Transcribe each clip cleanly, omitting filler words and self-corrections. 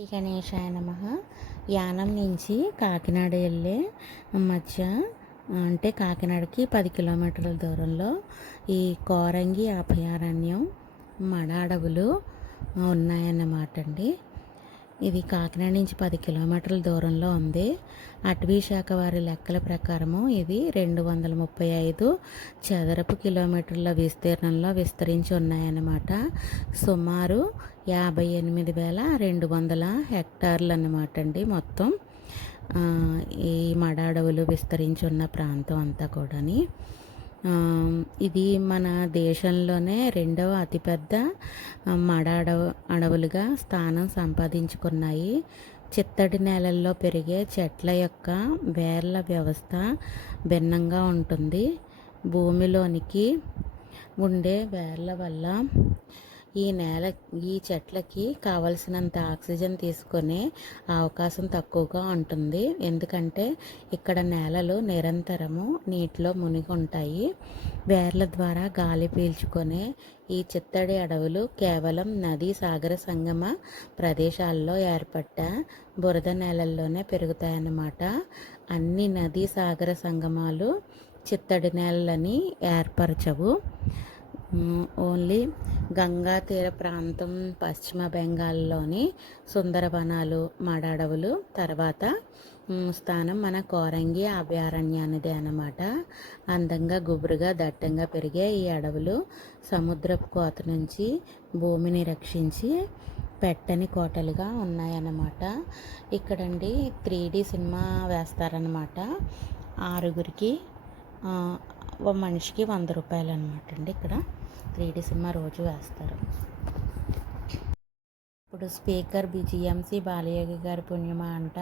శ్రీ గణేశాయ నమః. యానం నుంచి కాకినాడ వెళ్ళే మధ్య అంటే కాకినాడకి 10 కిలోమీటర్ల దూరంలో ఈ కోరంగి అభయారణ్యం మడ అడవులు ఉన్నాయన్నమాట అండి. ఇది కాకినాడ నుంచి 10 కిలోమీటర్ల దూరంలో ఉంది. అటవీ శాఖ వారి లెక్కల ప్రకారము ఇది 235 చదరపు కిలోమీటర్ల విస్తీర్ణంలో విస్తరించి ఉన్నాయన్నమాట. సుమారు 58,200 హెక్టార్లు అన్నమాట అండి మొత్తం ఈ మడ అడవులు విస్తరించి ఉన్న ప్రాంతం అంతా కూడాని. ఇది మన దేశంలోనే రెండవ అతిపెద్ద మడ అడవులుగా స్థానం సంపాదించుకున్నాయి. చిత్తడి నేలల్లో పెరిగే చెట్ల యొక్క వేర్ల వ్యవస్థ భిన్నంగా ఉంటుంది. భూమిలోనికి ఉండే వేర్ల వల్ల ఈ చెట్లకి కావలసినంత ఆక్సిజన్ తీసుకునే అవకాశం తక్కువగా ఉంటుంది. ఎందుకంటే ఇక్కడ నేలలు నిరంతరము నీటిలో మునిగి ఉంటాయి. వేర్ల ద్వారా గాలి పీల్చుకునే ఈ చిత్తడి అడవులు కేవలం నదీ సాగర సంగమ ప్రదేశాల్లో ఏర్పడ్డ బురద నేలల్లోనే పెరుగుతాయన్నమాట. అన్ని నదీ సాగర సంగమాలు చిత్తడి నేలని ఏర్పరచవు. ఓన్లీ గంగా తీర ప్రాంతం, పశ్చిమ బెంగాల్లోని సుందరవనాలు, మడ అడవులు తర్వాత స్థానం మన కోరంగి అభయారణ్యానిదే అన్నమాట. అందంగా గుబురుగా దట్టంగా పెరిగే ఈ అడవులు సముద్రపు కోత నుంచి భూమిని రక్షించి పెట్టని కోటలుగా ఉన్నాయన్నమాట. ఇక్కడండి 3D సినిమా వేస్తారనమాట. 6గురికి ఓ మనిషికి 100 రూపాయలు అనమాట అండి. ఇక్కడ 3D సినిమా రోజు వేస్తారు. ఇప్పుడు స్పీకర్ జిఎంసి బాలయోగి గారి పుణ్యమా అంట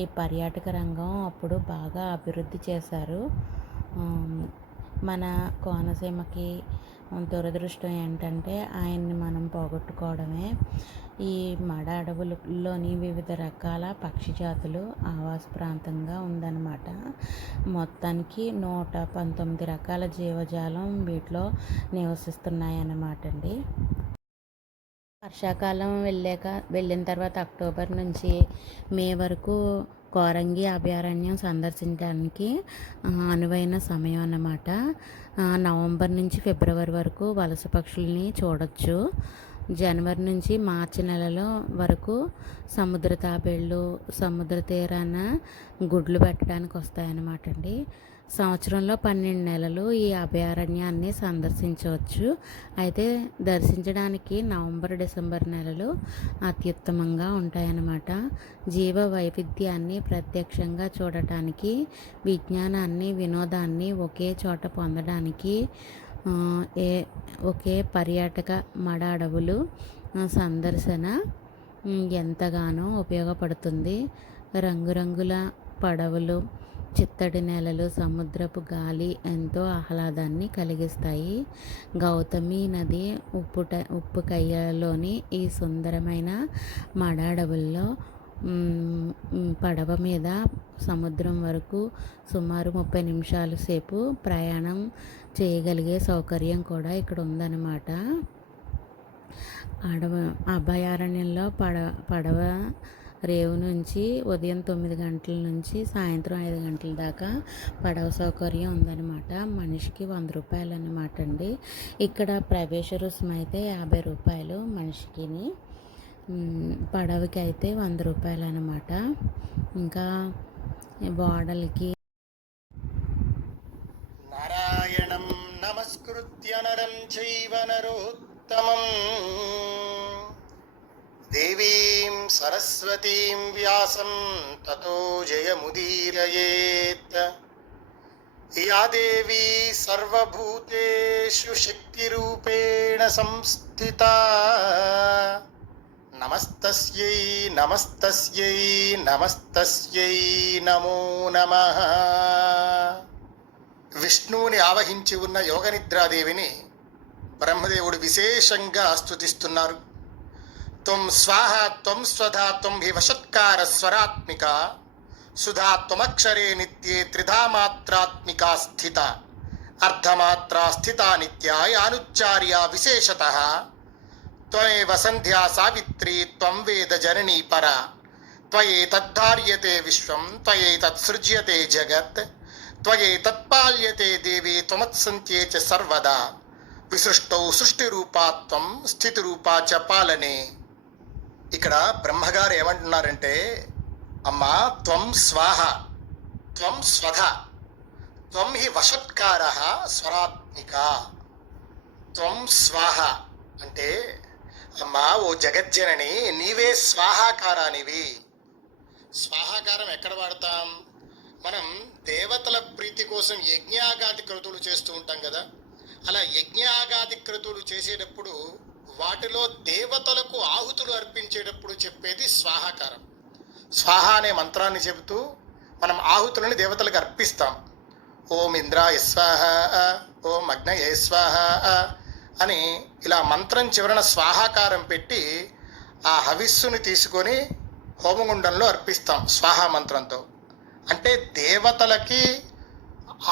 ఈ పర్యాటక రంగం అప్పుడు బాగా అభివృద్ధి చేశారు. మన కోనసీమకి దురదృష్టం ఏంటంటే ఆయన్ని మనం పోగొట్టుకోవడమే. ఈ మడ అడవులలోని వివిధ రకాల పక్షి జాతులు ఆవాస ప్రాంతంగా ఉందన్నమాట. మొత్తానికి 119 రకాల జీవజాలం వీటిలో నివసిస్తున్నాయన్నమాట అండి. వర్షాకాలం వెళ్ళిన తర్వాత అక్టోబర్ నుంచి మే వరకు కోరంగి అభయారణ్యం సందర్శించడానికి అనువైన సమయం అన్నమాట. నవంబర్ నుంచి ఫిబ్రవరి వరకు వలస పక్షుల్ని చూడొచ్చు. జనవరి నుంచి మార్చి నెలలో వరకు సముద్ర తాబేళ్ళు సముద్ర తీరాన గుడ్లు పెట్టడానికి వస్తాయన్నమాట అండి. సంవత్సరంలో 12 నెలలు ఈ అభయారణ్యాన్ని సందర్శించవచ్చు. అయితే దర్శించడానికి నవంబర్, డిసెంబర్ నెలలు అత్యుత్తమంగా ఉంటాయన్నమాట. జీవ వైవిధ్యాన్ని ప్రత్యక్షంగా చూడటానికి, విజ్ఞానాన్ని, వినోదాన్ని ఒకే చోట పొందడానికి ఒకే పర్యాటక మడ అడవులు సందర్శన ఎంతగానో ఉపయోగపడుతుంది. రంగురంగుల పడవలు, చిత్తడి నేలలు, సముద్రపు గాలి ఎంతో ఆహ్లాదాన్ని కలిగిస్తాయి. గౌతమి నది ఉప్పు కయ్యలోని ఈ సుందరమైన మడ అడవుల్లో పడవ మీద సముద్రం వరకు సుమారు 30 నిమిషాల సేపు ప్రయాణం చేయగలిగే సౌకర్యం కూడా ఇక్కడ ఉందన్నమాట. అభయారణ్యంలో పడవ రేవు నుంచి ఉదయం 9 గంటల నుంచి సాయంత్రం 5 గంటల దాకా పడవ సౌకర్యం ఉందన్నమాట. మనిషికి 100 రూపాయలు అన్నమాట అండి. ఇక్కడ ప్రవేశ రుసుము అయితే 50 రూపాయలు మనిషికి, పడవకి అయితే 100 రూపాయలు అన్నమాట. ఇంకా ఓడలకి నారాయణం నమస్కృత్య నరం చైవ నరోత్తమం దేవీం సరస్వతీం వ్యాసం తతో జయముదీరయేత్. యా దేవీ సర్వభూతేషు శక్తిరూపేణ సంస్థితా నమస్తస్యై నమస్తస్యై నమస్తస్యై నమో నమః. విష్ణువుని ఆవహించి ఉన్న యోగనిద్రాదేవిని బ్రహ్మదేవుడు విశేషంగా స్తుతిస్తున్నారు. త్వం స్వాహ త్వం స్వధా త్వం హి వషత్కార స్వరాత్మిక సుధా త్వమక్షరే నిత్యే త్రిధా మాత్రాత్మికా స్థిత అర్ధమాత్రా స్థితా నిత్యా యానుచ్చార్య విశేషతః త్వమేవ సంధ్యా సావిత్రి త్వం వేద జననీ పరా త్వయేతద్ధార్యతే విశ్వం త్వయేతత్సృజ్యతే జగత్ త్వయేతత్పాల్యతే దేవి త్వమత్సంత్యే చ సర్వదా విసృష్టౌ సృష్టిరూపాత్వం స్థితిరూపా చ పాలనే. ఇక్కడ బ్రహ్మగారు ఏమంటున్నారంటే, అమ్మా త్వం స్వాహ త్వం స్వధ త్వం హి వషట్కార స్వరాత్మిక. త్వం స్వాహ అంటే అమ్మా ఓ జగజ్జనని నీవే స్వాహాకారానివి. స్వాహాకారం ఎక్కడ వాడతాం? మనం దేవతల ప్రీతి కోసం యజ్ఞాగాది క్రతువులు చేస్తూ ఉంటాం కదా. అలా యజ్ఞాగాది క్రతువులు చేసేటప్పుడు వాటిలో దేవతలకు ఆహుతులు అర్పించేటప్పుడు చెప్పేది స్వాహాకారం. స్వాహ అనే మంత్రాన్ని చెబుతూ మనం ఆహుతులని దేవతలకు అర్పిస్తాం. ఓం ఇంద్రాయ స్వాహ, ఓం అగ్నయే స్వాహ అని ఇలా మంత్రం చివరన స్వాహాకారం పెట్టి ఆ హవిస్సుని తీసుకొని హోమగుండంలో అర్పిస్తాం స్వాహా మంత్రంతో. అంటే దేవతలకి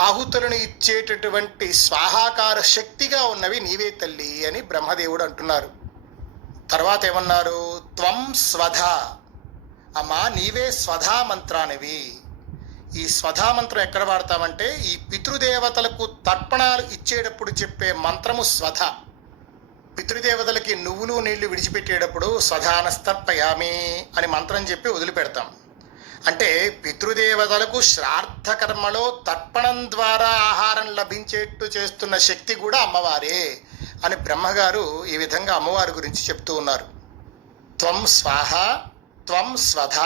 ఆహుతులను ఇచ్చేటటువంటి స్వాహాకార శక్తిగా ఉన్నవి నీవే తల్లి అని బ్రహ్మదేవుడు అంటున్నారు. తర్వాత ఏమన్నారు? త్వం స్వధ, అమ్మా నీవే స్వధా మంత్రానివి. ఈ స్వధా మంత్రం ఎక్కడ వాడతామంటే ఈ పితృదేవతలకు తర్పణాలు ఇచ్చేటప్పుడు చెప్పే మంత్రము స్వధ. పితృదేవతలకి నువ్వులు నీళ్లు విడిచిపెట్టేటప్పుడు స్వధానస్తర్పయామి అని మంత్రం చెప్పి వదిలిపెడతాం. అంటే పితృదేవతలకు శ్రాద్ధ కర్మలో తర్పణం ద్వారా ఆహారం లభించేట్టు చేస్తున్న శక్తి కూడా అమ్మవారే అని బ్రహ్మగారు ఈ విధంగా అమ్మవారి గురించి చెప్తూ ఉన్నారు. త్వం స్వాహ త్వం స్వధ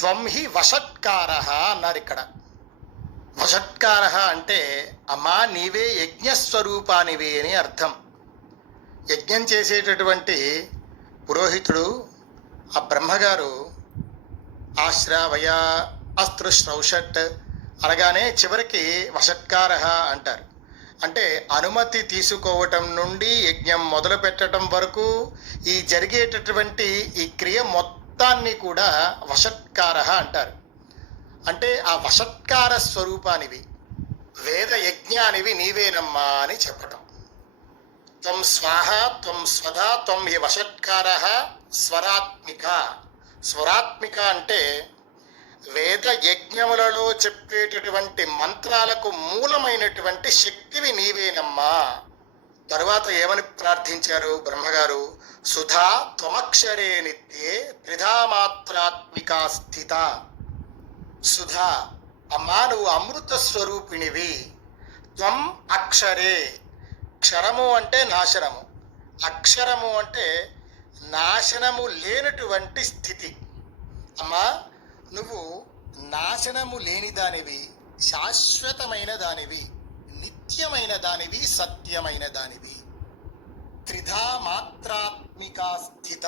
త్వం హి వషట్కార అన్నారు. ఇక్కడ వషట్కార అంటే అమ్మా నీవే యజ్ఞస్వరూపానివే అని అర్థం. యజ్ఞం చేసేటటువంటి పురోహితుడు ఆ బ్రహ్మగారు ఆశ్రావయ అస్త్రుశ్రౌషట్ అనగానే చివరికి వషట్కార అంటారు. అంటే అనుమతి తీసుకోవటం నుండి యజ్ఞం మొదలు పెట్టడం వరకు ఈ జరిగేటటువంటి ఈ క్రియ మొత్తాన్ని కూడా వషట్కార అంటారు. అంటే ఆ వషట్కార స్వరూపానివి, వేద యజ్ఞానివి నీవేనమ్మా అని చెప్పటం. త్వం స్వాహ త్వం స్వధా త్వం హి వషట్కార స్వరాత్మిక. స్వరాత్మిక అంటే వేద యజ్ఞములలో చెప్పేటటువంటి మంత్రాలకు మూలమైనటువంటి శక్తివి నీవేనమ్మా. తరువాత ఏమని ప్రార్థించారు బ్రహ్మగారు? సుధా త్వమక్షరే నిత్యే త్రిధా మాత్రాత్మికా స్థిత. సుధా అమ్మా నువ్వు అమృత స్వరూపిణివి. త్వం అక్షరే, క్షరము అంటే నాశనము, అక్షరము అంటే నాశనము లేనటువంటి స్థితి. అమ్మా నువ్వు నాశనము లేని దానివి, శాశ్వతమైన దానివి, నిత్యమైన దానివి, సత్యమైన దానివి. త్రిధా మాత్రాత్మికా స్థిత.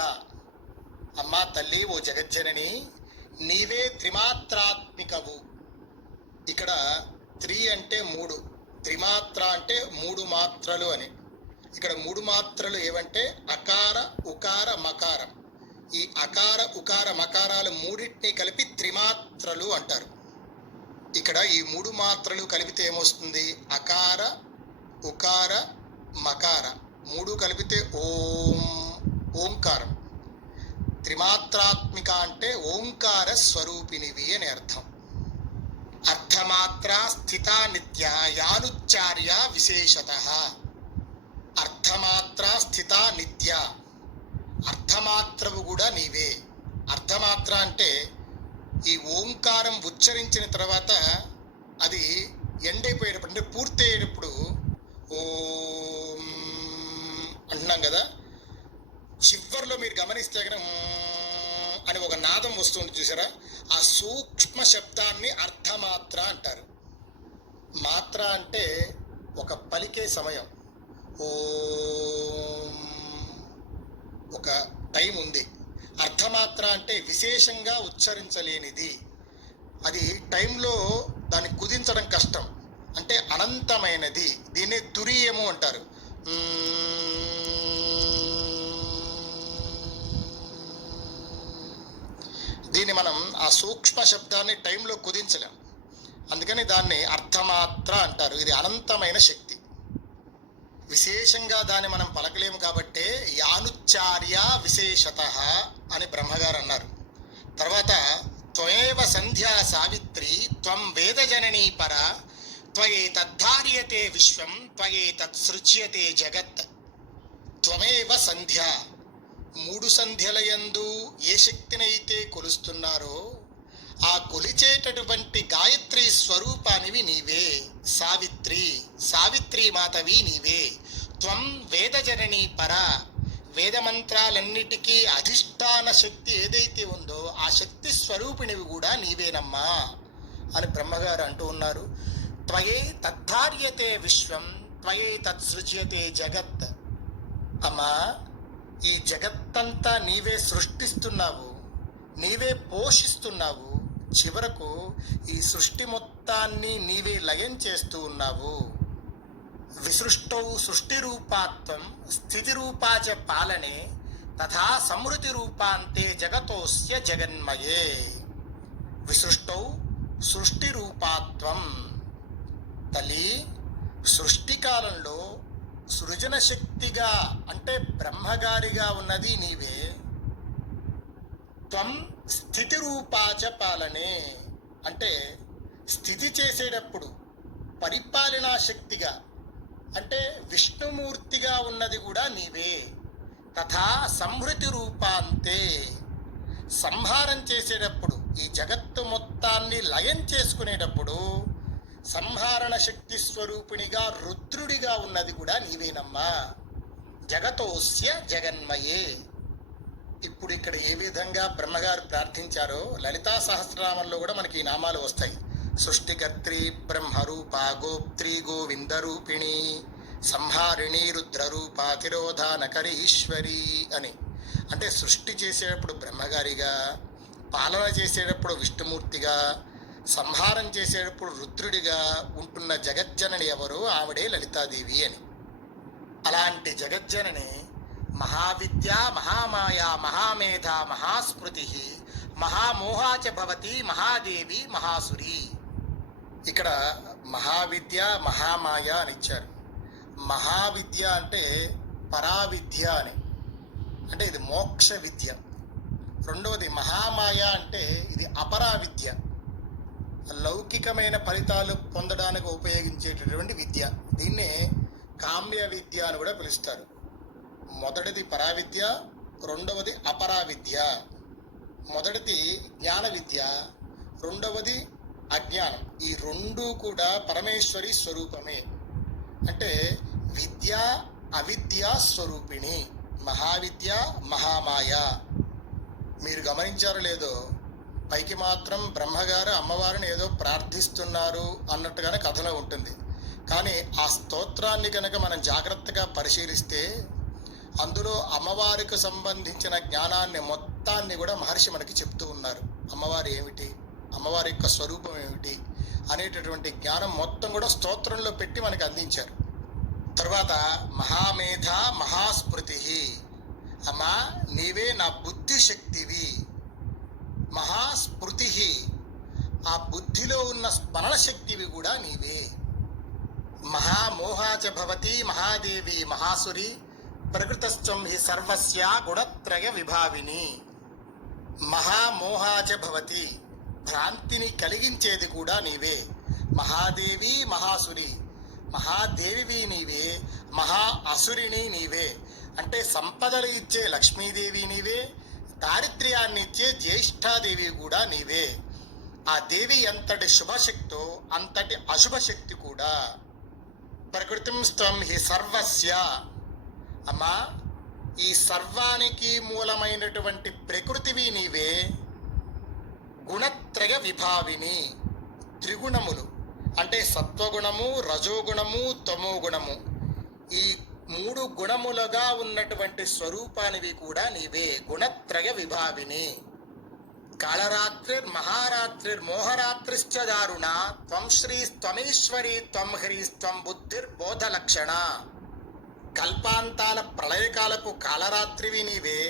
అమ్మా తల్లి ఓ జగజ్జనని నీవే త్రిమాత్రాత్మికవు. ఇక్కడ త్రి అంటే మూడు, త్రిమాత్ర అంటే మూడు మాత్రలు అని. ఇక్కడ మూడు మాత్రలు ఏవంటే అకార ఉకార మకారం. ఈ అకార ఉకార మకారాలు మూడింటిని కలిపి త్రిమాత్రలు అంటారు. ఇక్కడ ఈ మూడు మాత్రలు కలిపితే ఏమొస్తుంది? అకార ఉకార మకార మూడు కలిపితే ఓం, ఓంకారం. త్రిమాత్రాత్మిక అంటే ఓంకార స్వరూపిణివి అని అర్థం. అర్థమాత్ర స్థిత నిత్య యానుచ్చార్య విశేషతః. అర్థమాత్ర స్థిత నిత్య, అర్థమాత్రవు కూడా నీవే. అర్థమాత్ర అంటే ఈ ఓంకారం ఉచ్చరించిన తర్వాత అది ఎండైపోయేటప్పుడు అంటే పూర్తి అయ్యేటప్పుడు ఓం అంటున్నాం కదా, చివర్లో మీరు గమనిస్తే కనుక అని ఒక నాదం వస్తుంది చూసారా, ఆ సూక్ష్మ శబ్దాన్ని అర్థమాత్ర అంటారు. మాత్ర అంటే ఒక పలికే సమయం, ఓం ఒక టైం ఉంది. అర్థమాత్ర అంటే విశేషంగా ఉచ్చరించలేనిది, అది టైంలో దాన్ని కుదించడం కష్టం, అంటే అనంతమైనది. దీన్నే తురీయము అంటారు. దీన్ని మనం ఆ సూక్ష్మ శబ్దాన్ని టైంలో కుదించలేం, అందుకని దాన్ని అర్థమాత్ర అంటారు. ఇది అనంతమైన శక్తి. విశేషంగా దాన్ని మనం పలకలేము కాబట్టే యానుచ్చార్య విశేషత అని బ్రహ్మగారు అన్నారు. తర్వాత త్వయేవ సంధ్యా సావిత్రి త్వం వేదజననీ పర త్వయేతద్ధార్యతే విశ్వం త్వయేతత్సృజ్యతే జగత్. త్వమేవ సంధ్య, మూడు సంధ్యలయందు ఏ శక్తినైతే కొలుస్తున్నారో ఆ కొలిచేటటువంటి గాయత్రి స్వరూపానివి నీవే. సావిత్రి, సావిత్రి మాతవి నీవే. త్వం వేదజననీ పర, వేదమంత్రాలన్నిటికీ అధిష్టాన శక్తి ఏదైతే ఉందో ఆ శక్తి స్వరూపిణివి కూడా నీవేనమ్మా అని బ్రహ్మగారు అంటూ ఉన్నారు. త్వయే తద్ధార్యతే విశ్వం త్వయే తత్సృజ్యతే జగత్. అమ్మా, ఈ జగత్తంతా నీవే సృష్టిస్తున్నావు, నీవే పోషిస్తున్నావు, చివరకు ఈ సృష్టి మొత్తాన్ని నీవే లయం చేస్తూ ఉన్నావు. విసృష్టౌ సృష్టి రూపాత్వం స్థితి రూపాచ పాలనే తథా సమృతి రూపాంతే జగతోస్య జగన్మయే. విసృష్టౌ సృష్టి రూపాత్వం. తల్లి, సృష్టికాలంలో సృజన శక్తిగా అంటే బ్రహ్మగారిగా ఉన్నది నీవే. త్వం స్థితి రూపాచ పాలనే అంటే స్థితి చేసేటప్పుడు పరిపాలనా శక్తిగా అంటే విష్ణుమూర్తిగా ఉన్నది కూడా నీవే. తథా సంహృతి రూపాంతే, సంహారం చేసేటప్పుడు ఈ జగత్తు మొత్తాన్ని లయం చేసుకునేటప్పుడు సంహారణ శక్తి స్వరూపిణిగా రుద్రుడిగా ఉన్నది కూడా నీవేనమ్మా. జగతోస్య జగన్మయే. ఇప్పుడు ఇక్కడ ఏ విధంగా బ్రహ్మగారు ప్రార్థించారో లలితా సహస్రనామంలో కూడా మనకి ఈ నామాలు వస్తాయి. సృష్టికర్త్రి బ్రహ్మరూప గోప్త్రి గోవిందరూపిణి సంహారిణి రుద్రరూప తిరోధానకరి ఈశ్వరి అని. అంటే సృష్టి చేసేటప్పుడు బ్రహ్మగారిగా, పాలన చేసేటప్పుడు విష్ణుమూర్తిగా, సంహారం చేసేటప్పుడు రుద్రుడిగా ఉంటున్న జగజ్జనని ఎవరో ఆవిడే లలితాదేవి అని. అలాంటి జగజ్జనని మహావిద్య మహామాయా మహామేధ మహాస్మృతి మహామోహాచ భవతి మహాదేవి మహాసురి. ఇక్కడ మహావిద్య మహామాయ అని ఇచ్చారు. మహావిద్య అంటే పరావిద్య అని, అంటే ఇది మోక్ష విద్య. రెండవది మహామాయ అంటే ఇది అపరావిద్య, లౌకికమైన ఫలితాలు పొందడానికి ఉపయోగించేటటువంటి విద్య. దీన్నే కామ్య విద్య అని కూడా పిలుస్తారు. మొదటిది పరావిద్య, రెండవది అపరావిద్య. మొదటిది జ్ఞాన విద్య, రెండవది అజ్ఞానం. ఈ రెండు కూడా పరమేశ్వరి స్వరూపమే. అంటే విద్య అవిద్య స్వరూపిణి మహావిద్య మహామాయ. మీరు గమనించారో లేదో, పైకి మాత్రం బ్రహ్మగారు అమ్మవారిని ఏదో ప్రార్థిస్తున్నారు అన్నట్టుగానే కథలో ఉంటుంది. కానీ ఆ స్తోత్రాన్ని కనుక మనం జాగ్రత్తగా పరిశీలిస్తే అందులో అమ్మవారికి సంబంధించిన జ్ఞానాన్ని మొత్తాన్ని కూడా మహర్షి మనకి చెప్తూ ఉన్నారు. అమ్మవారు ఏమిటి, అమ్మవారి యొక్క స్వరూపం ఏమిటి అనేటటువంటి జ్ఞానం మొత్తం కూడా స్తోత్రంలో పెట్టి మనకి అందించారు. తర్వాత మహామేధ మహాస్మృతి. అమ్మా, నీవే నా బుద్ధి శక్తివి. మహాస్మృతి, ఆ బుద్ధిలో ఉన్న స్మరణ శక్తివి కూడా నీవే. మహామోహాచ భవతి మహాదేవి మహాసురి ప్రకృతస్థం హి సర్వస్య గుణత్రయ విభావిని. మహామోహాచ భవతి, భ్రాంతిని కలిగించేది కూడా నీవే. మహాదేవి మహాసురి, మహాదేవివి నీవే, మహా అసురిని నీవే. అంటే సంపదలు ఇచ్చే లక్ష్మీదేవి నీవే, దారిద్ర్యాన్ని ఇచ్చే జ్యేష్ఠాదేవి కూడా నీవే. ఆ దేవి ఎంతటి శుభశక్తో అంతటి అశుభశక్తి కూడా. ప్రకృతిం స్త్వం హి సర్వస్య. అమ్మా, ఈ సర్వానికి మూలమైనటువంటి ప్రకృతివి నీవే. గుణత్రయ విభావిని, త్రిగుణములు అంటే సత్వగుణము, రజోగుణము, తమో గుణము, ఈ మూడు గుణములుగా ఉన్నటువంటి స్వరూపానివి కూడా నీవే. గుణత్రయ విభావిని. కాళరాత్రిర్ మహారాత్రిర్ మోహరాత్రిశ్చ దారుణ త్వం శ్రీ త్వమేశ్వరి త్వం హ్రీస్త్వం బుద్ధిర్ బోధలక్షణ. కల్పాంతాల ప్రళయకాలపు కాళరాత్రివి నీవే,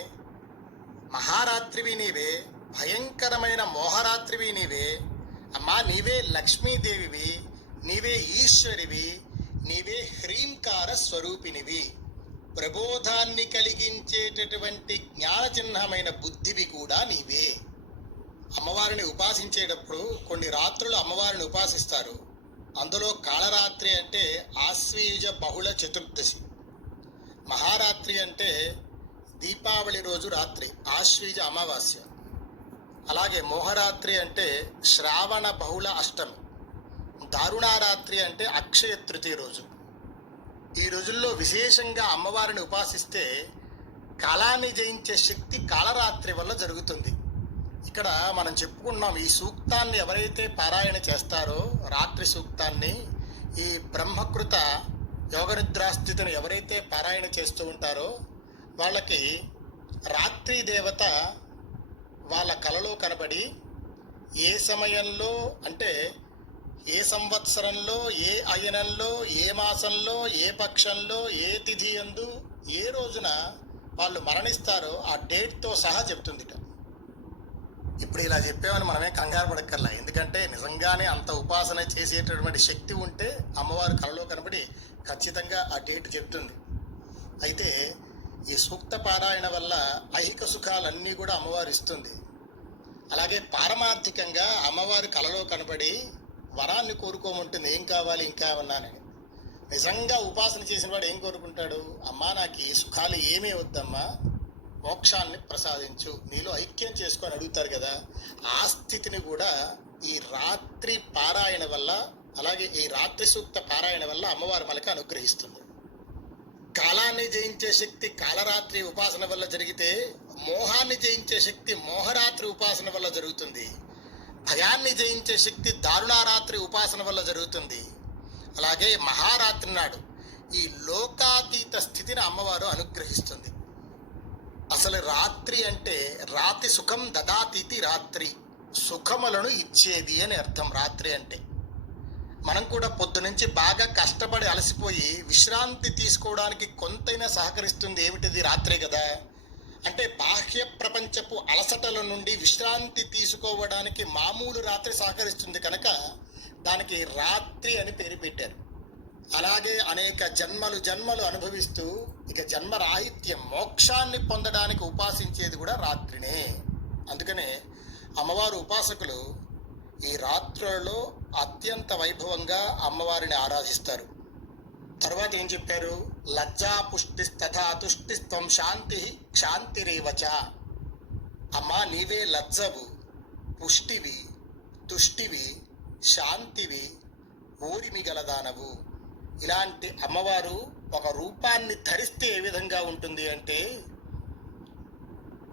మహారాత్రివి నీవే, భయంకరమైన మోహరాత్రివి నీవే. అమ్మా, నీవే లక్ష్మీదేవివి, నీవే ఈశ్వరివి, నీవే హ్రీంకార స్వరూపినివి, ప్రబోధాన్ని కలిగించేటటువంటి జ్ఞాన చిహ్నమైన బుద్ధివి కూడా నీవే. అమ్మవారిని ఉపాసించేటప్పుడు కొన్ని రాత్రులు అమ్మవారిని ఉపాసిస్తారు. అందులో కాళరాత్రి అంటే ఆశ్వీజ బహుళ చతుర్దశి, మహారాత్రి అంటే దీపావళి రోజు రాత్రి ఆశ్వీజ అమావాస్య, అలాగే మోహరాత్రి అంటే శ్రావణ బహుళ అష్టమి, దారుణారాత్రి అంటే అక్షయ తృతీయ రోజు. ఈ రోజుల్లో విశేషంగా అమ్మవారిని ఉపాసిస్తే కాలాన్ని జయించే శక్తి కాళరాత్రి వల్ల జరుగుతుంది. ఇక్కడ మనం చెప్పుకున్నాం, ఈ సూక్తాన్ని ఎవరైతే పారాయణ చేస్తారో, రాత్రి సూక్తాన్ని, ఈ బ్రహ్మకృత యోగనిద్రాస్థితిని ఎవరైతే పారాయణ చేస్తూ ఉంటారో వాళ్ళకి రాత్రి దేవత వాళ్ళ కలలో కనబడి ఏ సమయంలో అంటే ఏ సంవత్సరంలో, ఏ అయనంలో, ఏ మాసంలో, ఏ పక్షంలో, ఏ తిథి యందు, ఏ రోజున వాళ్ళు మరణిస్తారో ఆ డేట్తో సహా చెప్తుందిట. ఇప్పుడు ఇలా చెప్పామని మనమే కంగారు పడక్కర్లా, ఎందుకంటే నిజంగానే అంత ఉపాసన చేసేటటువంటి శక్తి ఉంటే అమ్మవారు కలలో కనబడి ఖచ్చితంగా ఆ డేట్ చెప్తుంది. అయితే ఈ సూక్త పారాయణ వల్ల ఐహిక సుఖాలన్నీ కూడా అమ్మవారు ఇస్తుంది. అలాగే పారమార్థికంగా అమ్మవారు కలలో కనబడి వరాన్ని కోరుకోమంటుంది, ఏం కావాలి ఇంకా ఉన్నానని. నిజంగా ఉపాసన చేసిన వాడు ఏం కోరుకుంటాడు? అమ్మా నాకు ఈ సుఖాలు ఏమీ వద్దమ్మా, మోక్షాన్ని ప్రసాదించు, నీలో ఐక్యం చేసుకొని అడుగుతారు కదా. ఆ స్థితిని కూడా ఈ రాత్రి పారాయణ వల్ల, అలాగే ఈ రాత్రి సూక్త పారాయణ వల్ల అమ్మవారు మనకు అనుగ్రహిస్తుంది. కాలాన్ని జయించే శక్తి కాలరాత్రి ఉపాసన వల్ల జరిగితే, మోహాన్ని జయించే శక్తి మోహరాత్రి ఉపాసన వల్ల జరుగుతుంది. భయాన్ని జయించే శక్తి దారుణారాత్రి ఉపాసన వల్ల జరుగుతుంది. అలాగే మహారాత్రి నాడు ఈ లోకాతీత స్థితిని అమ్మవారు అనుగ్రహిస్తుంది. అసలు రాత్రి అంటే రాతి సుఖం దదాతీతి రాత్రి, సుఖములను ఇచ్చేది అని అర్థం రాత్రి అంటే. మనం కూడా పొద్దునుంచి బాగా కష్టపడి అలసిపోయి విశ్రాంతి తీసుకోవడానికి కొంతైనా సహకరిస్తుంది ఏమిటిది? రాత్రే కదా. అంటే బాహ్య ప్రపంచపు అలసటల నుండి విశ్రాంతి తీసుకోవడానికి మామూలు రాత్రి సహకరిస్తుంది కనుక దానికి రాత్రి అని పేరు పెట్టారు. అలాగే అనేక జన్మలు అనుభవిస్తూ ఇక జన్మరాహిత్యం, మోక్షాన్ని పొందడానికి ఉపాసించేది కూడా రాత్రినే. అందుకనే అమ్మవారు ఉపాసకులు ఈ రాత్రులలో అత్యంత వైభవంగా అమ్మవారిని ఆరాధిస్తారు. తర్వాత ఏం చెప్పారు? లజ్జా పుష్టిస్తథా తుష్టిస్త్వం శాంతి క్షాంతిరేవచ. అమ్మా నీవే లజ్జవు, పుష్టివి, తుష్టివి, శాంతివి, ఊరిమి గలదానవు. ఇలాంటి అమ్మవారు ఒక రూపాన్ని ధరిస్తే ఏ విధంగా ఉంటుంది అంటే,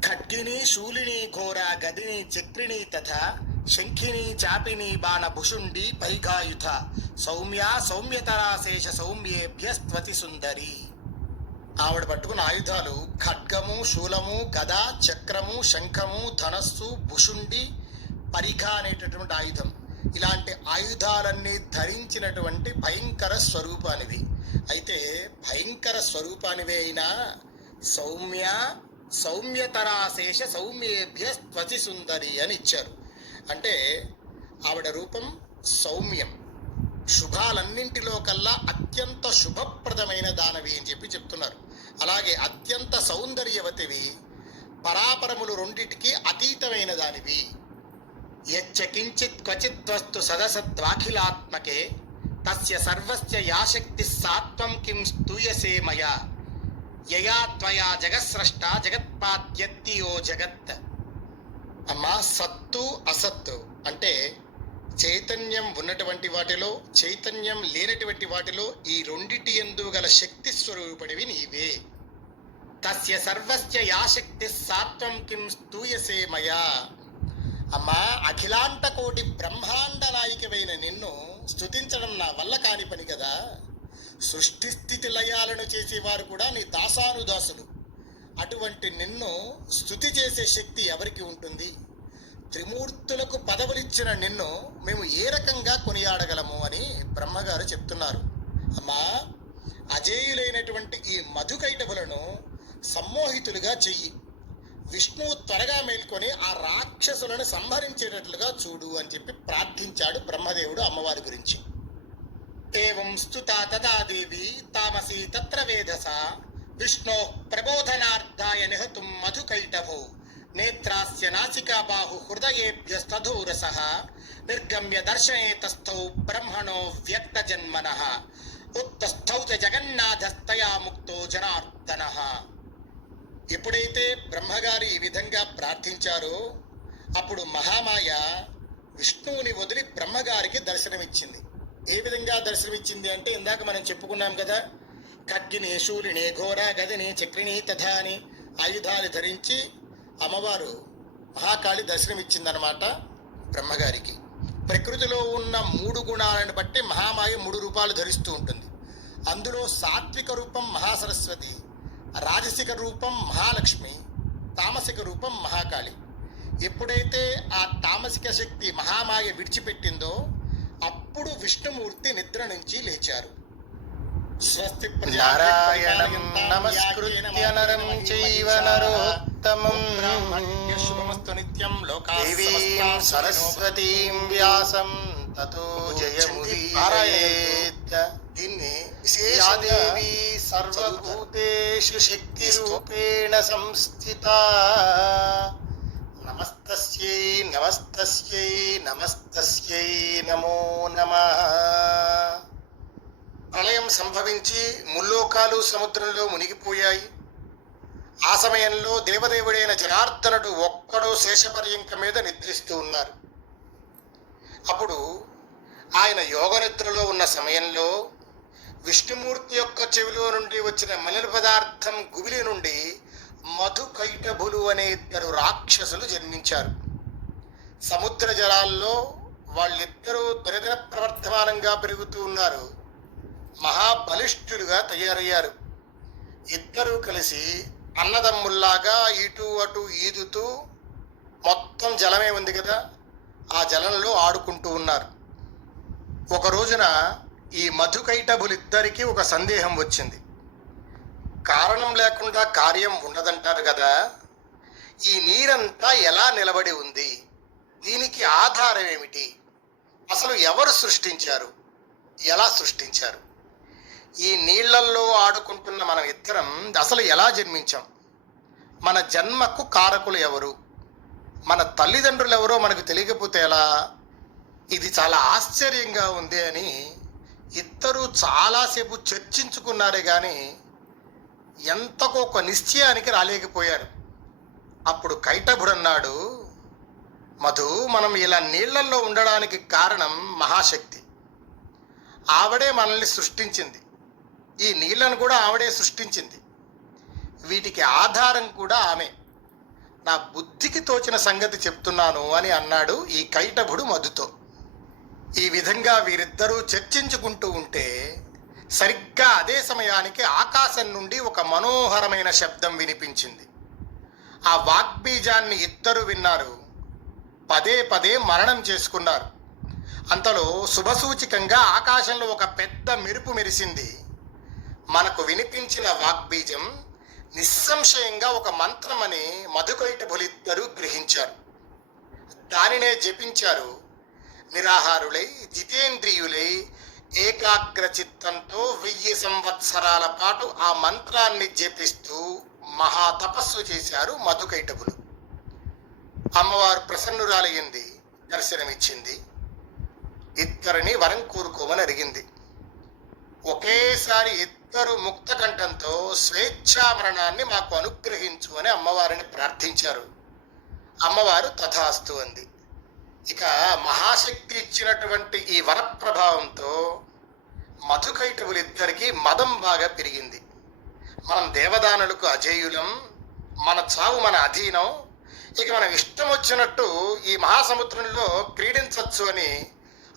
ఖడ్గిని శూలిని ఘోర గదిని చక్రిని తథా శంఖిని చాపిని బాణ భుషుండి పైఘాయుధ సౌమ్య సౌమ్యతరాశేష సౌమ్యేభ్యస్త్వతి సుందరి. ఆవిడ పట్టుకున్న ఆయుధాలు ఖడ్గము, శూలము, గద, చక్రము, శంఖము, ధనస్సు, భుషుండి, పరిఘ అనేటటువంటి ఆయుధం. ఇలాంటి ఆయుధాలన్నీ ధరించినటువంటి భయంకర స్వరూపానివి. అయితే భయంకర స్వరూపానివే అయినా సౌమ్య సౌమ్యతరాశేష సౌమ్యేభ్యస్త్వతి సుందరి అని ఇచ్చారు. అంటే ఆవిడ రూపం సౌమ్యం, శుభాలన్నింటిలో కల్లా అత్యంత శుభప్రదమైన దానవి అని చెప్పి చెప్తున్నారు. అలాగే అత్యంత సౌందర్యవతివి, పరాపరములు రెండిటికి అతీతమైన దానివి. యచ్చ కించిత్ క్వచిత్ వస్తు సదసద్వాఖిలాత్మకే తస్య సర్వస్య యాశక్తి సాత్వం కిం స్తూయసే మయా యయా త్వయా జగత్స్రష్ట జగత్పాద్యత్తి ఓ జగత్. అమ్మా సత్తు అసత్తు అంటే చైతన్యం ఉన్నటువంటి వాటిలో, చైతన్యం లేనటువంటి వాటిలో ఈ రెండిటి యందు గల శక్తి స్వరూపిణివి నీవే. తస్య సర్వస్య యాశక్తి సాత్వం కిం స్తూయసే మయా. అమ్మా అఖిలాంట కోటి బ్రహ్మాండ నాయికమైన నిన్ను స్తుతించడం నా వల్ల కాని పని కదా. సృష్టి స్థితి లయాలను చేసేవారు కూడా నీ దాసానుదాసులు. అటువంటి నిన్ను స్తుతి చేసే శక్తి ఎవరికి ఉంటుంది? త్రిమూర్తులకు పదవులిచ్చిన నిన్ను మేము ఏ రకంగా కొనియాడగలము అని బ్రహ్మగారు చెప్తున్నారు. అమ్మా అజేయులైనటువంటి ఈ మధుకైటభులను సమ్మోహితులుగా చెయ్యి, విష్ణువు త్వరగా మేల్కొని ఆ రాక్షసులను సంహరించేటట్లుగా చూడు అని చెప్పి ప్రార్థించాడు బ్రహ్మదేవుడు అమ్మవారి గురించి. ఏవం స్తుతా తదా దేవి తామసీ తత్ర వేదసా విష్ణో ప్రబోధనార్థాయ నిహతుం మధుకైటభో నేత్రాస్య నాసికా బాహు హృదయేభ్యస్తధూరసః నిర్గమ్య దర్శనేతస్థౌ బ్రహ్మణో వ్యక్తజన్మనః ఉత్తస్థౌ చ జగన్నాథస్తయా ముక్తో జనార్దనః. ఎప్పుడైతే బ్రహ్మగారు ఈ విధంగా ప్రార్థించారో అప్పుడు మహామాయ విష్ణువుని వదిలి బ్రహ్మగారికి దర్శనమిచ్చింది. ఏ విధంగా దర్శనమిచ్చింది అంటే ఇందాక మనం చెప్పుకున్నాం కదా, ఖడ్గిని శూలిని ఘోర గదిని చక్రిని తథా అని ఆయుధాలు ధరించి అమ్మవారు మహాకాళి దర్శనమిచ్చిందనమాట బ్రహ్మగారికి. ప్రకృతిలో ఉన్న 3 గుణాలను బట్టి మహామాయ 3 రూపాలు ధరిస్తూ ఉంటుంది. అందులో సాత్విక రూపం మహాసరస్వతి, రాజసిక రూపం మహాలక్ష్మి, తామసిక రూపం మహాకాళి. ఎప్పుడైతే ఆ తామసిక శక్తి మహామాయ విడిచిపెట్టిందో అప్పుడు విష్ణుమూర్తి నిద్ర నుంచి లేచారు. స్వస్తి నారాయణం నమస్కృత్య నరం చైవ నరోత్తమం శుభమస్తు నిత్యం దేవీం సరస్వతీం వ్యాసం తతో జయముదీరయేత్. దీన్ని యా దేవీ సర్వభూతేషు శక్తిరూపేణ సంస్థితా నమస్తస్యై నమస్తస్యై నమస్తస్యై నమో నమః. ప్రళయం సంభవించి ముల్లోకాలు సముద్రంలో మునిగిపోయాయి. ఆ సమయంలో దేవదేవుడైన జనార్దనుడు ఒక్కడో శేషపర్యంక మీద నిద్రిస్తూ ఉన్నారు. అప్పుడు ఆయన యోగనిద్రలో ఉన్న సమయంలో విష్ణుమూర్తి యొక్క చెవిలో నుండి వచ్చిన మలిన పదార్థం గుబిలి నుండి మధుకైటభులు అనే 2 రాక్షసులు జన్మించారు. సముద్ర జలాల్లో వాళ్ళిద్దరూ దినదిన ప్రవర్ధమానంగా పెరుగుతూ ఉన్నారు. మహాబలిష్ఠులుగా తయారయ్యారు. ఇద్దరూ కలిసి అన్నదమ్ముల్లాగా ఇటు అటు ఈదుతూ మొత్తం జలమే ఉంది కదా, ఆ జలంలో ఆడుకుంటూ ఉన్నారు. ఒక రోజున ఈ మధుకైటభులిద్దరికీ ఒక సందేహం వచ్చింది. కారణం లేకుండా కార్యం ఉండదంటారు కదా, ఈ నీరంతా ఎలా నిలబడి ఉంది, దీనికి ఆధారం ఏమిటి, అసలు ఎవరు సృష్టించారు, ఎలా సృష్టించారు, ఈ నీళ్లల్లో ఆడుకుంటున్న మనం ఇద్దరం అసలు ఎలా జన్మించాం, మన జన్మకు కారకులు ఎవరు, మన తల్లిదండ్రులు ఎవరో మనకు తెలియకపోతే ఎలా, ఇది చాలా ఆశ్చర్యంగా ఉంది అని ఇద్దరూ చాలాసేపు చర్చించుకున్నారే కానీ ఎంతకో ఒక నిశ్చయానికి రాలేకపోయారు. అప్పుడు కైటభుడు అన్నాడు, మధు, మనం ఇలా నీళ్లల్లో ఉండడానికి కారణం మహాశక్తి. ఆవిడే మనల్ని సృష్టించింది. ఈ నీళ్లను కూడా ఆవిడే సృష్టించింది. వీటికి ఆధారం కూడా ఆమె. నా బుద్ధికి తోచిన సంగతి చెప్తున్నాను అని అన్నాడు ఈ కైటభుడు మధుతో. ఈ విధంగా వీరిద్దరూ చర్చించుకుంటూ ఉంటే సరిగ్గా అదే సమయానికి ఆకాశం నుండి ఒక మనోహరమైన శబ్దం వినిపించింది. ఆ వాగ్బీజాన్ని ఇద్దరు విన్నారు. పదే పదే మరణం చేసుకున్నారు. అంతలో శుభసూచికంగా ఆకాశంలో ఒక పెద్ద మెరుపు మెరిసింది. మనకు వినిపించిన వాగ్బీజం నిస్సంశయంగా ఒక మంత్రమని మధుకైటభులిద్దరూ గ్రహించారు. దానినే జపించారు. నిరాహారులై జితేంద్రియులై ఏకాగ్ర చిత్తంతో 1000 సంవత్సరాల పాటు ఆ మంత్రాన్ని జపిస్తూ మహాతపస్సు చేశారు మధుకైటభులు. అమ్మవారు ప్రసన్నురాలయ్యింది, దర్శనమిచ్చింది. ఇద్దరిని వరం కోరుకోమని అడిగింది. ఒకేసారి ఇద్దరు ముక్త కంఠంతో స్వేచ్ఛామరణాన్ని మాకు అనుగ్రహించు అని అమ్మవారిని ప్రార్థించారు. అమ్మవారు తథాస్తు అంది. ఇక మహాశక్తి ఇచ్చినటువంటి ఈ వర ప్రభావంతో మధుకైటవులిద్దరికీ మదం బాగా పెరిగింది. మనం దేవదానులకు అజేయులం, మన చావు మన అధీనం, ఇక మనం ఇష్టం వచ్చినట్టు ఈ మహాసముద్రంలో క్రీడించవచ్చు అని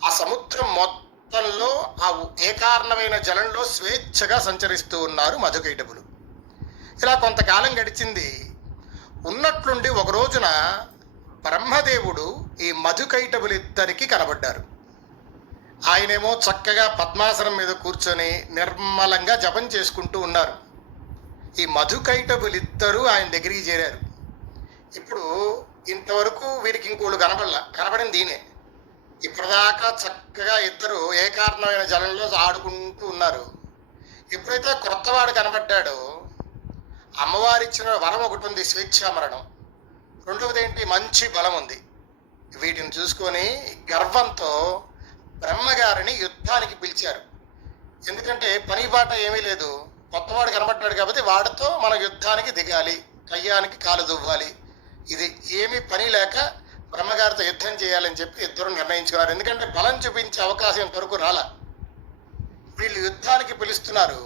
ఆ సముద్రం మొత్తంలో ఆ ఏకార్ణమైన జలంలో స్వేచ్ఛగా సంచరిస్తూ ఉన్నారు మధుకైటవులు. ఇలా కొంతకాలం గడిచింది. ఉన్నట్లుండి ఒక రోజున బ్రహ్మదేవుడు ఈ మధుకైటవులిద్దరికీ కనబడ్డారు. ఆయనేమో చక్కగా పద్మాసనం మీద కూర్చొని నిర్మలంగా జపం చేసుకుంటూ ఉన్నారు. ఈ మధుకైటవులిద్దరూ ఆయన దగ్గరికి చేరారు. ఇప్పుడు ఇంతవరకు వీరికి ఇంకోళ్ళు కనబడింది ఈయనే. ఇప్పటిదాకా చక్కగా ఇద్దరు ఏకారణమైన జలంలో ఆడుకుంటూ ఉన్నారు. ఎప్పుడైతే క్రొత్తవాడు కనబడ్డాడో అమ్మవారి ఇచ్చిన వరం ఒకటి ఉంది, స్వేచ్ఛా మరణం. రెండవది ఏంటి, మంచి బలం ఉంది. వీటిని చూసుకొని గర్వంతో బ్రహ్మగారిని యుద్ధానికి పిలిచారు. ఎందుకంటే పని బాట ఏమీ లేదు, కొత్తవాడు కనబడ్డాడు కాబట్టి వాడితో మనం యుద్ధానికి దిగాలి, కయ్యానికి కాలు దువ్వాలి. ఇది ఏమీ పని లేక బ్రహ్మగారితో యుద్ధం చేయాలని చెప్పి ఇద్దరు నిర్ణయించుకున్నారు. ఎందుకంటే బలం చూపించే అవకాశం ఇంతవరకు రాలా. వీళ్ళు యుద్ధానికి పిలుస్తున్నారు.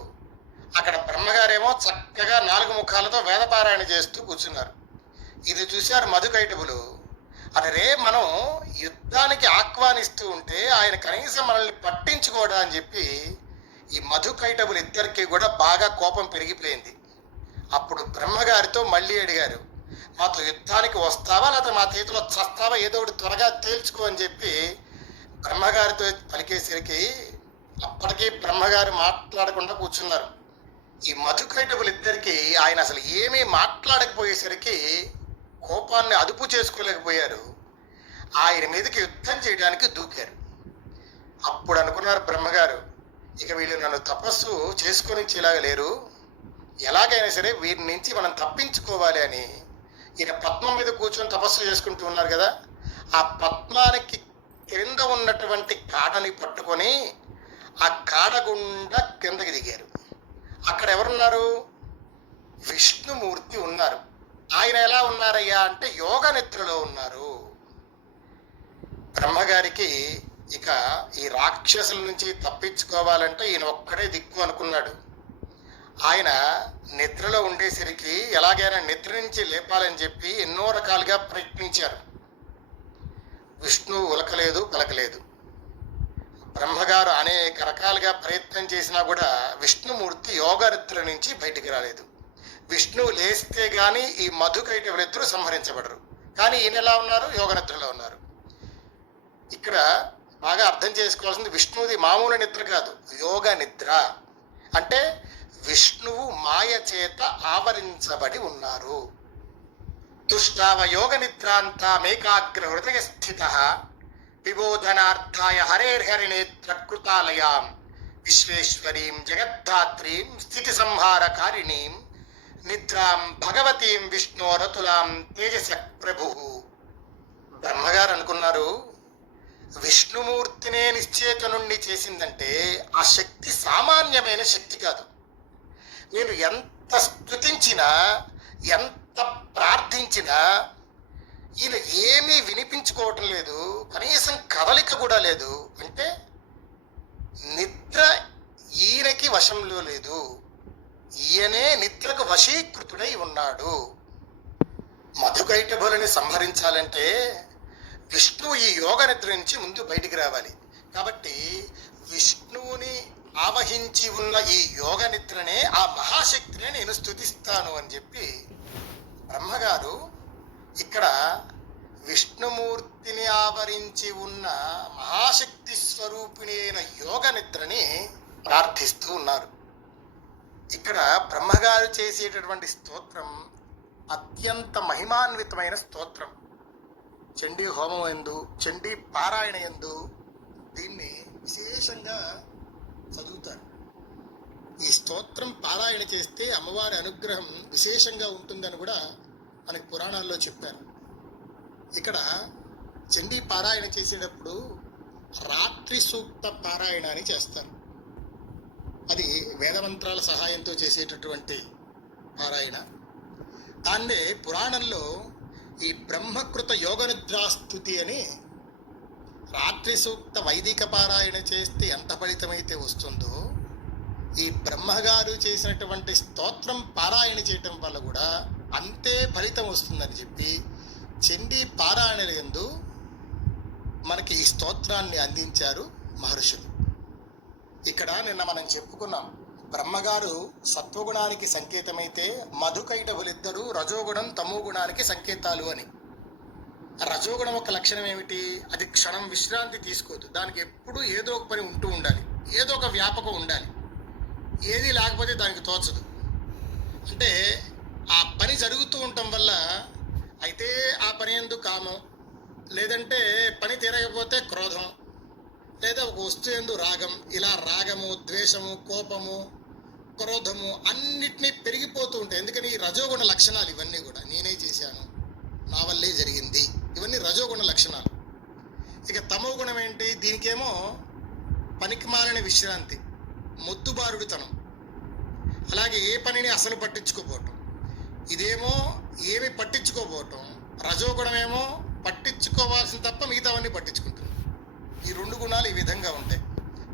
అక్కడ బ్రహ్మగారేమో చక్కగా 4 ముఖాలతో వేదపారాయణ చేస్తూ కూర్చున్నారు. ఇది చూశారు మధుకైటబులు. అరే, మనం యుద్ధానికి ఆహ్వానిస్తూ ఉంటే ఆయన కనీసం మనల్ని పట్టించుకోవడా అని చెప్పి ఈ మధుకైటబులు ఇద్దరికి కూడా బాగా కోపం పెరిగిపోయింది. అప్పుడు బ్రహ్మగారితో మళ్ళీ అడిగారు, మాతో యుద్ధానికి వస్తావా లేకపోతే మా చేతిలో చస్తావా, ఏదో ఒకటి త్వరగా తేల్చుకో అని చెప్పి బ్రహ్మగారితో పలికేసరికి అప్పటికీ బ్రహ్మగారు మాట్లాడకుండా కూర్చున్నారు. ఈ మధుకైటబులు ఇద్దరికి ఆయన అసలు ఏమీ మాట్లాడకపోయేసరికి కోపాన్ని అదుపు చేసుకోలేకపోయారు. ఆయన మీదకి యుద్ధం చేయడానికి దూకారు. అప్పుడు అనుకున్నారు బ్రహ్మగారు, ఇక వీళ్ళు నన్ను తపస్సు చేసుకొని ఇచ్చేలాగా లేరు, ఎలాగైనా సరే వీరి నుంచి మనం తప్పించుకోవాలి అని ఈయన పద్మం మీద కూర్చొని తపస్సు చేసుకుంటూ ఉన్నారు కదా, ఆ పద్మానికి క్రింద ఉన్నటువంటి కాడని పట్టుకొని ఆ కాడ గుండా కిందకి దిగారు. అక్కడ ఎవరున్నారు, విష్ణుమూర్తి ఉన్నారు. ఆయన ఎలా ఉన్నారయ్యా అంటే యోగ నిద్రలో ఉన్నారు. బ్రహ్మగారికి ఇక ఈ రాక్షసుల నుంచి తప్పించుకోవాలంటే ఈయన ఒక్కడే దిక్కు అనుకున్నాడు. ఆయన నిద్రలో ఉండేసరికి ఎలాగైనా నిద్ర నుంచి లేపాలని చెప్పి ఎన్నో రకాలుగా ప్రయత్నించారు. విష్ణువు ఉలకలేదు, పలకలేదు. బ్రహ్మగారు అనేక రకాలుగా ప్రయత్నం చేసినా కూడా విష్ణుమూర్తి యోగ నిద్ర నుంచి బయటికి రాలేదు. విష్ణువు లేస్తే కానీ ఈ మధుకైటబులిద్దరూ సంహరించబడరు. కానీ ఈయన ఎలా ఉన్నారు, యోగ నిద్రలో ఉన్నారు. ఇక్కడ బాగా అర్థం చేసుకోవాల్సింది, విష్ణువుది మామూలు నిద్ర కాదు, యోగ నిద్ర. అంటే విష్ణువు మాయ చేత ఆవరించబడి ఉన్నారు. తుష్టావ యోగ నిద్రాంతామేకాగ్ర హృదయ స్థిత విబోధనార్థాయ హరేర్హరినేత్ర కృతాలయాం విశ్వేశ్వరీం జగద్ధాత్రీం స్థితి సంహారకారిణీం నిద్రాం భగవతీం విష్ణోరతులాం తేజస ప్రభు. బ్రహ్మగారు అనుకున్నారు, విష్ణుమూర్తినే నిశ్చేతనుణ్ణి చేసిందంటే ఆ శక్తి సామాన్యమైన శక్తి కాదు. నేను ఎంత స్తుతించినా ఎంత ప్రార్థించినా ఈయన ఏమీ వినిపించుకోవటం లేదు, కనీసం కదలిక కూడా లేదు. అంటే నిద్ర ఈయనకి వశంలో లేదు, ఈయనే నిద్రకు వశీకృతుడై ఉన్నాడు. మధుకైటబులని సంహరించాలంటే విష్ణువు ఈ యోగ నిద్ర నుంచి ముందు బయటికి రావాలి. కాబట్టి విష్ణువుని ఆవహించి ఉన్న ఈ యోగ నిద్రనే, ఆ మహాశక్తినే నేను స్తుతిస్తాను అని చెప్పి బ్రహ్మగారు ఇక్కడ విష్ణుమూర్తిని ఆవరించి ఉన్న మహాశక్తి స్వరూపిణి అయిన యోగ నిద్రని ప్రార్థిస్తూ ఉన్నారు. ఇక్కడ బ్రహ్మగారు చేసేటటువంటి స్తోత్రం అత్యంత మహిమాన్వితమైన స్తోత్రం. చండీ హోమం యందు, చండీ పారాయణ యందు దీన్ని విశేషంగా చదువుతారు. ఈ స్తోత్రం పారాయణ చేస్తే అమ్మవారి అనుగ్రహం విశేషంగా ఉంటుందని కూడా మనకి పురాణాల్లో చెప్పారు. ఇక్కడ చండీ పారాయణ చేసేటప్పుడు రాత్రి సూక్త పారాయణ అని చేస్తారు. అది వేదమంత్రాల సహాయంతో చేసేటటువంటి పారాయణ. దాన్నే పురాణంలో ఈ బ్రహ్మకృత యోగ నిద్రాస్తుతి అని, రాత్రి సూక్త వైదిక పారాయణ చేస్తే ఎంత ఫలితమైతే వస్తుందో ఈ బ్రహ్మగారు చేసినటువంటి స్తోత్రం పారాయణ చేయటం వల్ల కూడా అంతే ఫలితం వస్తుందని చెప్పి చండీ పారాయణ యందు మనకి ఈ స్తోత్రాన్ని అందించారు మహర్షులు. ఇక్కడ నిన్న మనం చెప్పుకున్నాం, బ్రహ్మగారు సత్వగుణానికి సంకేతమైతే మధుకైటబులిద్దరూ రజోగుణం తమోగుణానికి సంకేతాలు అని. రజోగుణం ఒక లక్షణం ఏమిటి, అది క్షణం విశ్రాంతి తీసుకోదు, దానికి ఎప్పుడూ ఏదో ఒక పని ఉంటూ ఉండాలి, ఏదో ఒక వ్యాపకం ఉండాలి, ఏది లేకపోతే దానికి తోచదు. అంటే ఆ పని జరుగుతూ ఉండటం వల్ల అయితే ఆ పని యందు కామం, లేదంటే పని తీరకపోతే క్రోధం, లేదా ఒక వస్తువు యందు రాగం. ఇలా రాగము, ద్వేషము, కోపము, క్రోధము అన్నిటినీ పెరిగిపోతూ ఉంటాయి. ఎందుకని ఈ రజోగుణ లక్షణాలు ఇవన్నీ కూడా. నేనే చేశాను, నా వల్లే జరిగింది, ఇవన్నీ రజోగుణ లక్షణాలు. ఇక తమో గుణం ఏంటి? దీనికేమో పనికిమాలిన విశ్రాంతి, మొద్దుబారుడితనం, అలాగే ఏ పనిని అసలు పట్టించుకోపోవటం. ఇదేమో ఏమి పట్టించుకోపోవటం. రజోగుణమేమో పట్టించుకోవాల్సిన తప్ప మిగతావన్నీ పట్టించుకుంటుంది. ఈ రెండు గుణాలు ఈ విధంగా ఉంటాయి.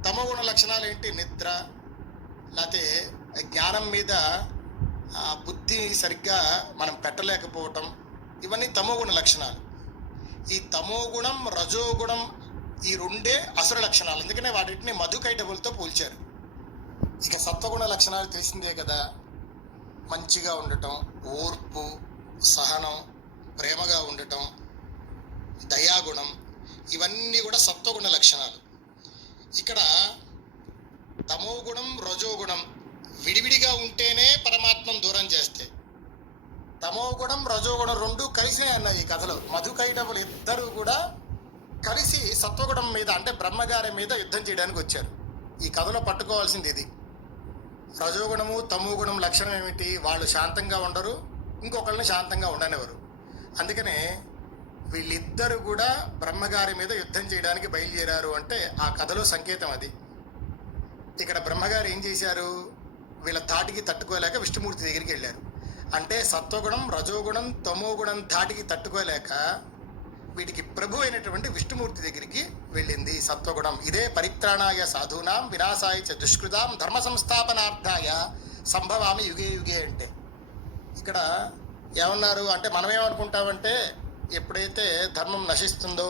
తమో గుణ లక్షణాలు ఏంటి? నిద్ర, లేకపోతే జ్ఞానం మీద బుద్ధి సరిగ్గా మనం పెట్టలేకపోవటం, ఇవన్నీ తమోగుణ లక్షణాలు. ఈ తమోగుణం, రజోగుణం ఈ రెండే అసుర లక్షణాలు. అందుకనే వాటిని మధుకైటవులతో పోల్చారు. ఇక సత్వగుణ లక్షణాలు తెలిసిందే కదా. మంచిగా ఉండటం, ఓర్పు, సహనం, ప్రేమగా ఉండటం, దయాగుణం, ఇవన్నీ కూడా సత్వగుణ లక్షణాలు. ఇక్కడ తమోగుణం, రజోగుణం విడివిడిగా ఉంటేనే పరమాత్మను దూరం చేస్తాయి. తమోగుణం, రజోగుణం రెండు కలిసే అన్నాయి ఈ కథలో. మధుకైటవులు ఇద్దరు కూడా కలిసి సత్వగుణం మీద, అంటే బ్రహ్మగారి మీద యుద్ధం చేయడానికి వచ్చారు. ఈ కథలో పట్టుకోవాల్సింది ఇది. రజోగుణము, తమోగుణం లక్షణం ఏమిటి? వాళ్ళు శాంతంగా ఉండరు, ఇంకొకళ్ళని శాంతంగా ఉండనివ్వరు. అందుకనే వీళ్ళిద్దరు కూడా బ్రహ్మగారి మీద యుద్ధం చేయడానికి బయలుదేరారు అంటే ఆ కథలో సంకేతం అది. ఇక్కడ బ్రహ్మగారు ఏం చేశారు? వీళ్ళ ధాటికి తట్టుకోలేక విష్ణుమూర్తి దగ్గరికి వెళ్ళారు. అంటే సత్వగుణం, రజోగుణం, తమోగుణం ధాటికి తట్టుకోలేక వీటికి ప్రభు అయినటువంటి విష్ణుమూర్తి దగ్గరికి వెళ్ళింది సత్వగుణం. ఇదే పరిత్రాణాయ సాధూనాం వినాశాయ చ దుష్కృతాం ధర్మ సంస్థాపనార్థాయ సంభవామి యుగే యుగే అంటే. ఇక్కడ ఏమన్నారు అంటే, మనం ఏమనుకుంటామంటే ఎప్పుడైతే ధర్మం నశిస్తుందో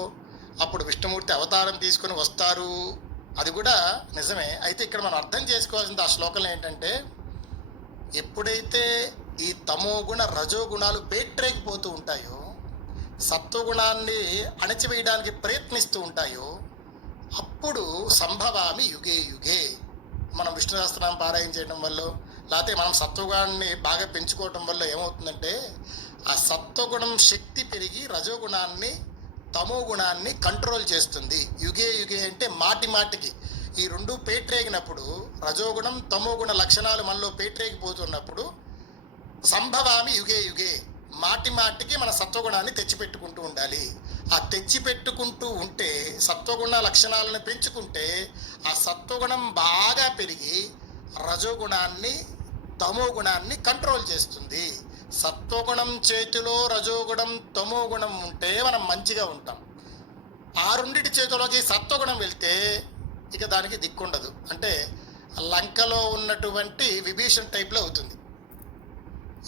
అప్పుడు విష్ణుమూర్తి అవతారం తీసుకొని వస్తారు. అది కూడా నిజమే. అయితే ఇక్కడ మనం అర్థం చేసుకోవాల్సింది ఆ శ్లోకంలో ఏంటంటే, ఎప్పుడైతే ఈ తమోగుణ, రజోగుణాలు పేట్రేకిపోతూ ఉంటాయో, సత్వగుణాన్ని అణచివేయడానికి ప్రయత్నిస్తూ ఉంటాయో, అప్పుడు సంభవామి యుగే యుగే. మనం విష్ణు సహస్రనామం పారాయణ చేయడం వల్ల, లేకపోతే మనం సత్వగుణాన్ని బాగా పెంచుకోవటం వల్ల ఏమవుతుందంటే, ఆ సత్వగుణం శక్తి పెరిగి రజోగుణాన్ని, తమో గుణాన్ని కంట్రోల్ చేస్తుంది. యుగే యుగే అంటే మాటి మాటికి ఈ రెండు పేట్రేగినప్పుడు, రజోగుణం, తమోగుణ లక్షణాలు మనలో పేట్రేగిపోతున్నప్పుడు సంభవామి యుగే యుగే, మాటి మాటికి మన సత్వగుణాన్ని తెచ్చిపెట్టుకుంటూ ఉండాలి. ఆ తెచ్చిపెట్టుకుంటూ ఉంటే, సత్వగుణ లక్షణాలను పెంచుకుంటే ఆ సత్వగుణం బాగా పెరిగి రజోగుణాన్ని, తమో గుణాన్ని కంట్రోల్ చేస్తుంది. సత్వగుణం చేతిలో రజోగుణం, తమో గుణం ఉంటే మనం మంచిగా ఉంటాం. ఆ రెండిటి చేతిలోకి సత్వగుణం వెళ్తే ఇక దానికి దిక్కుండదు. అంటే లంకలో ఉన్నటువంటి విభీషణ్ టైప్లో అవుతుంది.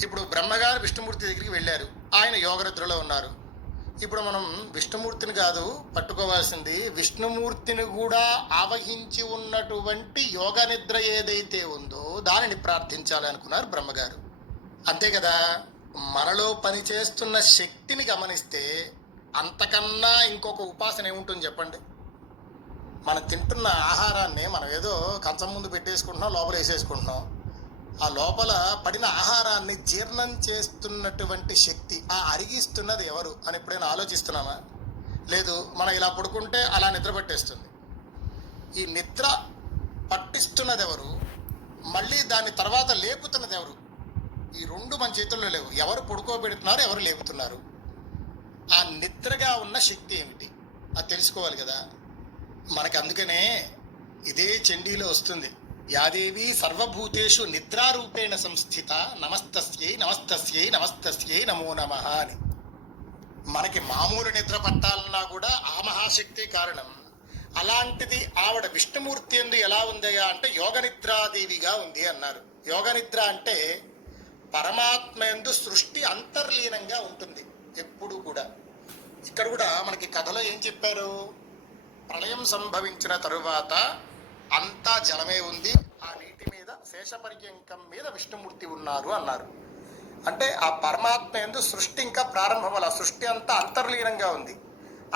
ఇప్పుడు బ్రహ్మగారు విష్ణుమూర్తి దగ్గరికి వెళ్ళారు. ఆయన యోగనిద్రలో ఉన్నారు. ఇప్పుడు మనం విష్ణుమూర్తిని కాదు పట్టుకోవాల్సింది, విష్ణుమూర్తిని కూడా ఆవహించి ఉన్నటువంటి యోగ నిద్ర ఏదైతే ఉందో దానిని ప్రార్థించాలి అనుకున్నారు బ్రహ్మగారు. అంతే కదా. మనలో పనిచేస్తున్న శక్తిని గమనిస్తే అంతకన్నా ఇంకొక ఉపాసన ఏముంటుంది చెప్పండి? మనం తింటున్న ఆహారాన్ని మనం ఏదో కంచం ముందు పెట్టేసుకుంటున్నాం, లోపల వేసేసుకుంటున్నాం. ఆ లోపల పడిన ఆహారాన్ని జీర్ణం చేస్తున్నటువంటి శక్తి, ఆ అరిగిస్తున్నది ఎవరు అని ఎప్పుడైనా ఆలోచిస్తున్నామా? లేదు. మనం ఇలా పడుకుంటే అలా నిద్ర పట్టేస్తుంది. ఈ నిద్ర పట్టిస్తున్నది ఎవరు? మళ్ళీ దాని తర్వాత లేపుతున్నది ఎవరు? ఈ రెండు మన చేతుల్లో లేవు. ఎవరు పడుకోబెడుతున్నారు, ఎవరు లేపుతున్నారు? ఆ నిద్రగా ఉన్న శక్తి ఏమిటి అది తెలుసుకోవాలి కదా మనకి. అందుకనే ఇదే చండీలో వస్తుంది, యాదేవి సర్వభూతేషు నిద్రారూపేణ సంస్థిత నమస్తస్యై నమస్తస్యై నమస్తస్యై నమో నమః అని. మనకి మామూలు నిద్ర పట్టాలన్నా కూడా ఆ మహాశక్తి కారణం. అలాంటిది ఆవిడ విష్ణుమూర్తి యందు ఎలా ఉందయ్యా అంటే యోగ నిద్రాదేవిగా ఉంది అన్నారు. యోగ నిద్ర అంటే పరమాత్మ యందు సృష్టి అంతర్లీనంగా ఉంటుంది ఎప్పుడు కూడా. ఇక్కడ కూడా మనకి కథలో ఏం చెప్పారు? ప్రళయం సంభవించిన తరువాత అంతా జలమే ఉంది, ఆ నీటి మీద శేషపర్యంకం మీద విష్ణుమూర్తి ఉన్నారు అన్నారు. అంటే ఆ పరమాత్మ యందు సృష్టి ఇంకా ప్రారంభం వల్ల సృష్టి అంతా అంతర్లీనంగా ఉంది.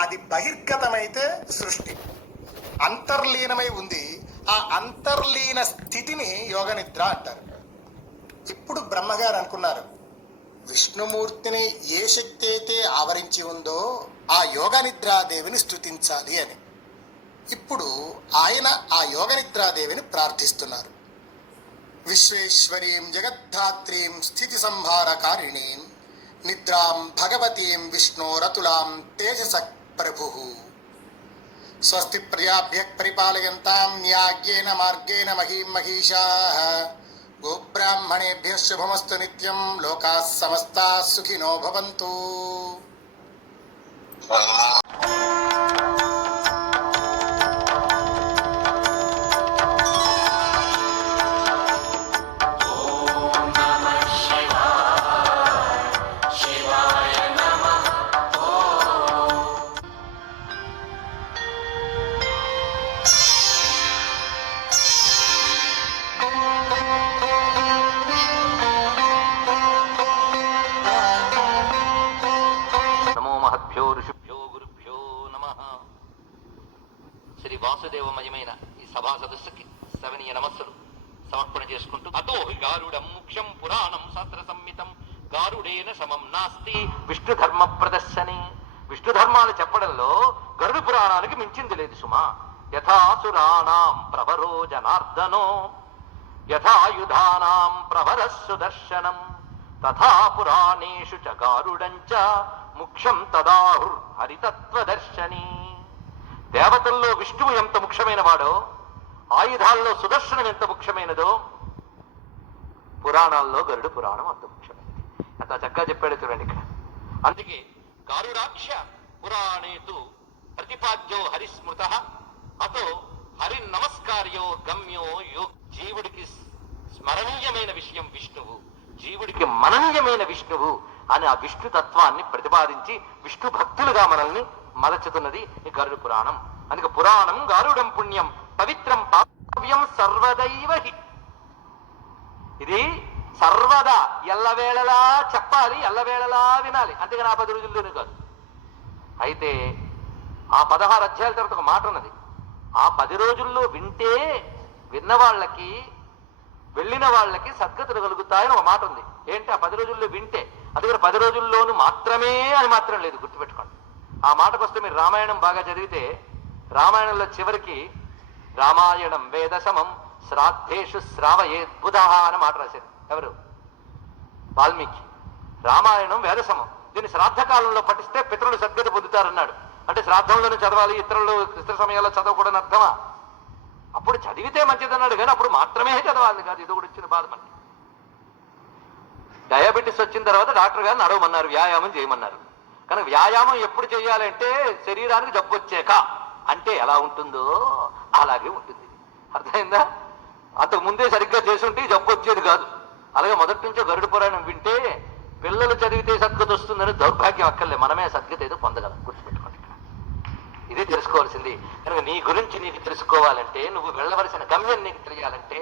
అది బహిర్గతమైతే సృష్టి అంతర్లీనమై ఉంది. ఆ అంతర్లీన స్థితిని యోగ నిద్ర అంటారు. ఇప్పుడు బ్రహ్మగారు అనుకున్నారు, విష్ణుమూర్తిని ఏ శక్తి అయితే ఆవరించి ఉందో ఆ యోగ నిద్రాదేవిని స్తుతించాలి అని. ఇప్పుడు ఆయన ఆ యోగ నిద్రాదేవిని ప్రార్థిస్తున్నారు. విశ్వేశ్వరీం జగద్ధాత్రీం స్థితి సంహారకారిణీం నిద్రాం భగవతీం విష్ణోరతులాం తేజస ప్రభు. స్వస్తి ప్రజాభ్య పరిపాలయంతాం న్యాయేన మార్గేణ మహీం మహిషాః. గోబ్రాహ్మణేభ్య శుభమస్తు నిత్యం. లోకాః సమస్తాః సుఖినో భవంతు. మహద్భ్యో ఋషిభ్యో గురుభ్యో నమః. శ్రీ వాసుదేవమయమైన ఈ సభా సదస్సుకి సవనీయ నమస్సులు సమర్పణ చేసుకుంటూ అతో గారుడం ముఖ్యం పురాణం శాస్త్ర సంహితం గారుడేన సమం నాస్తి విష్ణు ధర్మ ప్రదర్శని. విష్ణు ధర్మాలు చెప్పడంలో గరుడు పురాణానికి మించింది లేదు సుమా. యథాసురాణాం ప్రవరో జనార్దనో యథాయుధానాం ప్రవర సుదర్శనం తథా పురాణేషు చ గారుడంచ ముఖ్యం తదాహుర్ హరితత్వదర్శని. దేవతల్లో విష్ణువు ఎంత ముఖ్యమైన వాడో, ఆయుధాల్లో సుదర్శనం ఎంత ముఖ్యమైనదో, పురాణాల్లో గరుడు పురాణం అంత ముఖ్యమైనది. అంత చక్కగా చెప్పాడు చూడండి ఇక్కడ. అందుకే గారుడాక్ష పురాణేతు ప్రతిపాద్యో హరిస్మృత అతో హరి నమస్కార్యో గమ్యో యో. జీవుడికి స్మరణీయమైన విషయం విష్ణువు, జీవుడికి మననీయమైన విష్ణువు అని ఆ విష్ణు తత్వాన్ని ప్రతిపాదించి విష్ణు భక్తులుగా మనల్ని మలచుతున్నది ఈ గరుడు పురాణం. అందుకే పురాణం గారుడం పుణ్యం పవిత్రం పావ్యం సర్వదైవ హి. ఇది సర్వదా ఎల్లవేళలా చెప్పాలి, ఎల్లవేళలా వినాలి, అంతేగాని ఆ 10 రోజుల్లోనే కాదు. అయితే ఆ 16 అధ్యాయాల తర్వాత ఒక మాట ఉన్నది. ఆ 10 రోజుల్లో వింటే విన్న వాళ్ళకి వెళ్ళిన వాళ్ళకి సద్గతులు కలుగుతాయని ఒక మాట ఉంది. ఏంటి ఆ 10 రోజుల్లో వింటే? అందుకని 10 రోజుల్లోనూ మాత్రమే అని మాత్రం లేదు, గుర్తుపెట్టుకోండి. ఆ మాటకు వస్తే మీరు రామాయణం బాగా చదివితే రామాయణంలో చివరికి రామాయణం వేదసమం శ్రాద్ధేషు శ్రావయేద్బుధ అని మాట రాశారు. ఎవరు? వాల్మీకి. రామాయణం వేదసమం, దీన్ని శ్రాద్ధ కాలంలో పఠిస్తే పితరులు సద్గతి పొందుతారన్నాడు. అంటే శ్రాద్ధంలోనే చదవాలి, ఇతర సమయాల్లో చదవకూడని అర్థమా? అప్పుడు చదివితే మంచిదన్నాడు, కానీ అప్పుడు మాత్రమే చదవాలి కాదు. ఇది కూడా వచ్చిన బాధ మనకి. డయాబెటీస్ వచ్చిన తర్వాత డాక్టర్ గారు నడవమన్నారు, వ్యాయామం చేయమన్నారు. కానీ వ్యాయామం ఎప్పుడు చేయాలంటే శరీరానికి జబ్బు వచ్చాక. అంటే ఎలా ఉంటుందో అలాగే ఉంటుంది. అర్థమైందా? అంతకు ముందే సరిగ్గా చేసుంటే జబ్బు వచ్చేది కాదు. అలాగే మొదటి నుంచో గరుడు పురాణం వింటే పిల్లలు చదివితే సద్గతి వస్తుందని దౌర్భాగ్యం అక్కర్లే, మనమే సద్గతి ఏదో పొందగలం. గుర్తుపెట్టుకోండి ఇక్కడ. ఇది తెలుసుకోవాల్సింది. కనుక నీ గురించి నీకు తెలుసుకోవాలంటే, నువ్వు వెళ్ళవలసిన గమ్యం నీకు తెలియాలంటే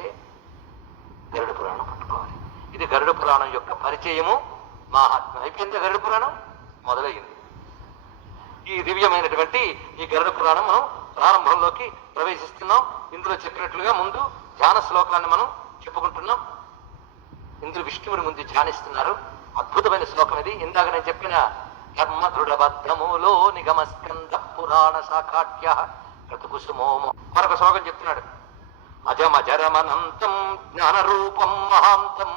గరుడు పురాణం పట్టుకోవాలి. ఇది గరుడ పురాణం యొక్క పరిచయము, మహాత్మ. అయిపోయింది గరుడ పురాణం, మొదలయ్యింది. ఈ దివ్యమైనటువంటి ఈ గరుడ పురాణం మనం ప్రారంభంలోకి ప్రవేశిస్తున్నాం. ఇందులో చెప్పినట్లుగా ముందు ధ్యాన శ్లోకాన్ని మనం చెప్పుకుంటున్నాం. ఇందులో విష్ణువుని ముందు ధ్యానిస్తున్నారు. అద్భుతమైన శ్లోకం ఇది. ఇందాక నేను చెప్పిన ధర్మ దృఢబద్ధములో నిగమస్కంద పురాణ శాఖాఖ్య కృతకుసుమోమో. మరొక శ్లోకం చెప్తున్నాడు. అజమజరమనంతం జ్ఞానరూపం మహాంతం.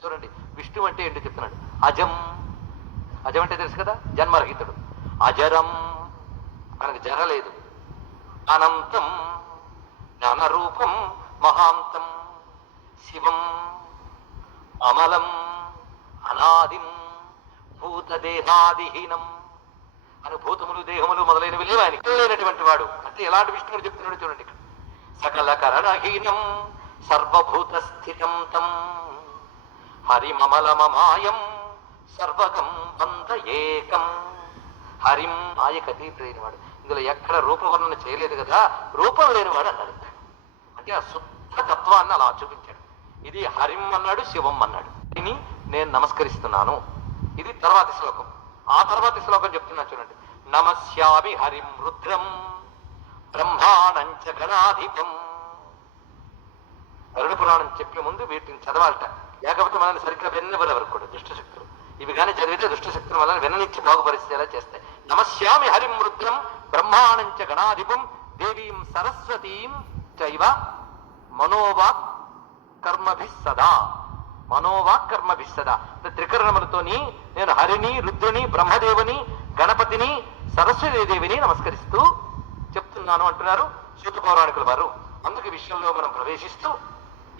చూడండి, విష్ణు అంటే ఏంటో చెప్తున్నాడు. అజం, అజం అంటే తెలుసు కదా, జన్మరహితుడు. అజరం, మనకు జర లేదు. అనంతం, జ్ఞానరూపం మహాంతం. శివం, అమలం, అనాదిం, భూతదేహాదిహీనం. అనుభూతములు దేహములు మొదలైనవి లేవు ఆయనకి లేనటువంటి వాడు. అంటే ఎలాంటి విష్ణువుడు చెప్తున్నాడు చూడండి. సకల కరణహీనం సర్వభూత స్థితం తం హరిమమలమమాయం సర్వగం వంద ఏకం. హరిం మాయకు అతీతుడైన వాడు. ఇందులో ఎక్కడ రూపవర్ణన చేయలేదు కదా, రూపం లేనివాడు అన్నాడు. అంటే ఆ శుద్ధ తత్వాన్ని అలా చూపించాడు. ఇది హరిం అన్నాడు, శివం అన్నాడు. దీన్ని నేను నమస్కరిస్తున్నాను. ఇది తర్వాతి శ్లోకం. ఆ తర్వాతి శ్లోకం చెప్తున్నా చూడండి. నమస్యామి హరిం రుద్రం బ్రహ్మాణంచ గణాధిపం. గరుడ పురాణం చెప్పే ముందు వీటిని చదవాలట. లేకపోతే మనల్ని సరిగ్గా విన్నవరు ఎవరు కూడా దుష్టశక్తులు. ఇవి కానీ చదివితే దుష్టశక్తుల వల్ల విననిచ్చి బాగుపరిచేలా చేస్తాయి. నమస్యామి హరిం రుద్రం బ్రహ్మాణంచ గణాధిపం దేవీం సరస్వతీం చైవ మనోవాక్ కర్మభిస్ సదా. మనోవాక్ కర్మభిస్ సదా. త్రికరణములతోని నేను హరిని, రుద్రుని, బ్రహ్మదేవుని, గణపతిని, సరస్వతీదేవిని నమస్కరిస్తూ చెప్తున్నాను అంటున్నారు సూత పౌరాణికుల వారు. అందుకు విషయంలో మనం ప్రవేశిస్తూ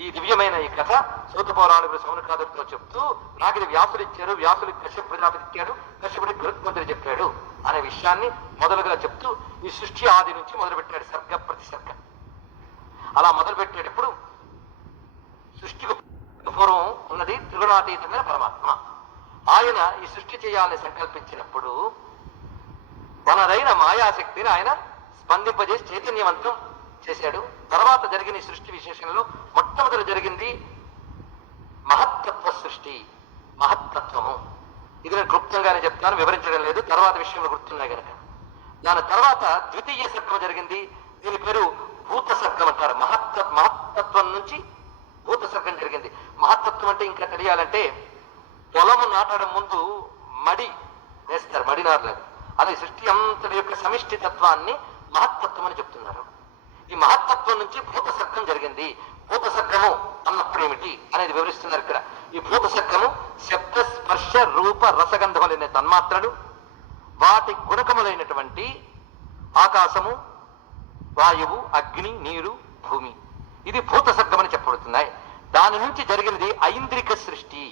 ఈ దివ్యమైన ఈ కథ సూత పౌరాణికులు సౌనకాదులతో చెప్తూ నాకు ఇది వ్యాసులు ఇచ్చారు, వ్యాసుడికి కశ్యప ప్రజాపతి ఇచ్చాడు, కశ్యపుడికి గరుత్మంతుడు చెప్పాడు అనే విషయాన్ని మొదలుగా చెప్తూ ఈ సృష్టి ఆది నుంచి మొదలుపెట్టాడు, సర్గ ప్రతిసర్గ. అలా మొదలుపెట్టేటప్పుడు సృష్టికి పూర్వం ఉన్నది త్రిగుణాతీతమైన పరమాత్మ. ఆయన ఈ సృష్టి చేయాలని సంకల్పించినప్పుడు తనదైన మాయాశక్తిని ఆయన స్పందింపజేసి చైతన్యవంతం చేశాడు. తర్వాత జరిగిన ఈ సృష్టి విశేషంలో మొట్టమొదటి జరిగింది మహత్తత్వ సృష్టి, మహత్తత్వము. ఇది నేను క్లుప్తంగానే చెప్తాను, వివరించడం లేదు, తర్వాత విషయంలో గుర్తున్నాయి కనుక. దాని తర్వాత ద్వితీయ సర్గం జరిగింది. దీని పేరు భూత సర్గం అంటారు. మహత్తత్వం నుంచి భూత సర్గం జరిగింది. మహత్తత్వం అంటే ఇంకా తెలియాలంటే పొలము నాటడం ముందు మడి వేస్తారు, మడినారులేదు. అదే సృష్టి అంతటి యొక్క సమిష్టి తత్వాన్ని మహత్తత్వం అని చెప్తున్నారు. ఈ మహత్తత్వం నుంచి భూత సర్గం జరిగింది. భూత సర్గము అన్నప్పుడు ఏమిటి అనేది వివరిస్తున్నారు ఇక్కడ. ఈ భూత సర్గము శబ్ద, స్పర్శ, రూప, రసగంధములైన తన్మాత్రలు, వాటి గుణకములైనటువంటి ఆకాశము, వాయువు, అగ్ని, నీరు, భూమి, ఇది భూత సర్గం అని చెప్పబడుతున్నాయి. దాని నుంచి జరిగినది ఐంద్రిక సృష్టి.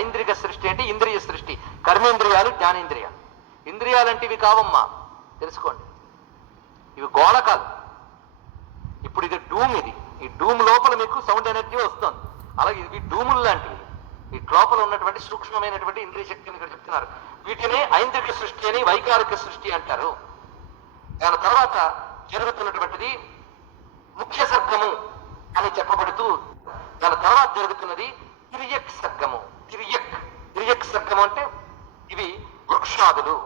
ఐంద్రిక సృష్టి అంటే ఇంద్రియ సృష్టి, కర్మేంద్రియాలు, జ్ఞానేంద్రియాలు. ఇంద్రియాలంటే ఇవి కావమ్మా, తెలుసుకోండి, ఇవి గోళకాలు. ఇప్పుడు ఇది డూమ్, ఇది ఈ డూమ్ లోపల మీకు సౌండ్ ఎనర్జీ వస్తుంది. అలాగే ఇవి డూములు లాంటివి, ఈ లోపల ఉన్నటువంటి సూక్ష్మమైనటువంటి ఇంద్రియ శక్తిని ఇక్కడ చెప్తున్నారు. వీటినే ఐంద్రిక సృష్టి అని, వైకారిక సృష్టి అంటారు. దాని తర్వాత జరుగుతున్నటువంటిది ముఖ్య సర్గము అని చెప్పబడుతూ దాని తర్వాత జరుగుతున్నది తిరియక్ సర్గము. తిరియక్ సర్గము అంటే ఇవి వృక్షాదులు,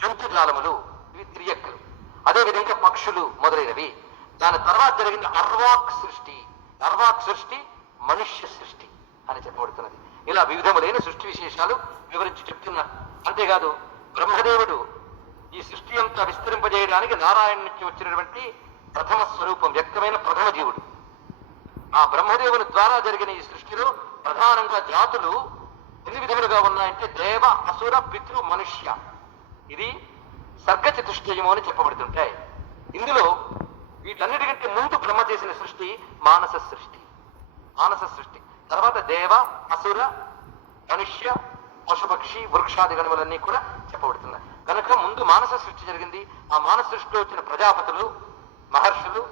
జంతుజాలములు, ఇవి తిరియక్కులు. అదేవిధంగా పక్షులు మొదలైనవి. దాని తర్వాత జరిగింది అర్వాక్ సృష్టి. అర్వాక్ సృష్టి మనుష్య సృష్టి అని చెప్పబడుతున్నది. ఇలా వివిధములైన సృష్టి విశేషాలు వివరించి చెప్తున్నారు. అంతేకాదు బ్రహ్మదేవుడు ఈ సృష్టి అంతా విస్తరింపజేయడానికి నారాయణ నుంచి వచ్చినటువంటి ప్రథమ స్వరూపం, వ్యక్తమైన ప్రథమ జీవుడు. ఆ బ్రహ్మదేవుని ద్వారా జరిగిన ఈ సృష్టిలో ప్రధానంగా జాతులు ఎన్ని విధములుగా ఉన్నాయంటే దేవ, అసుర, పితృ, మనుష్య. ఇది సర్గ చతుష్టయము అని చెప్పబడుతుంటాయి. ఇందులో వీటన్నిటికంటే ముందు బ్రహ్మ చేసిన సృష్టి మానస సృష్టి. మానస సృష్టి తర్వాత దేవ, అసుర, మనుష్య, పశుపక్షి, వృక్షాది గణములన్నీ కూడా చెప్పబడుతున్నాయి. కనుక ముందు మానస సృష్టి జరిగింది. ఆ మానస సృష్టిలో వచ్చిన ప్రజాపతులు, మహర్షులు,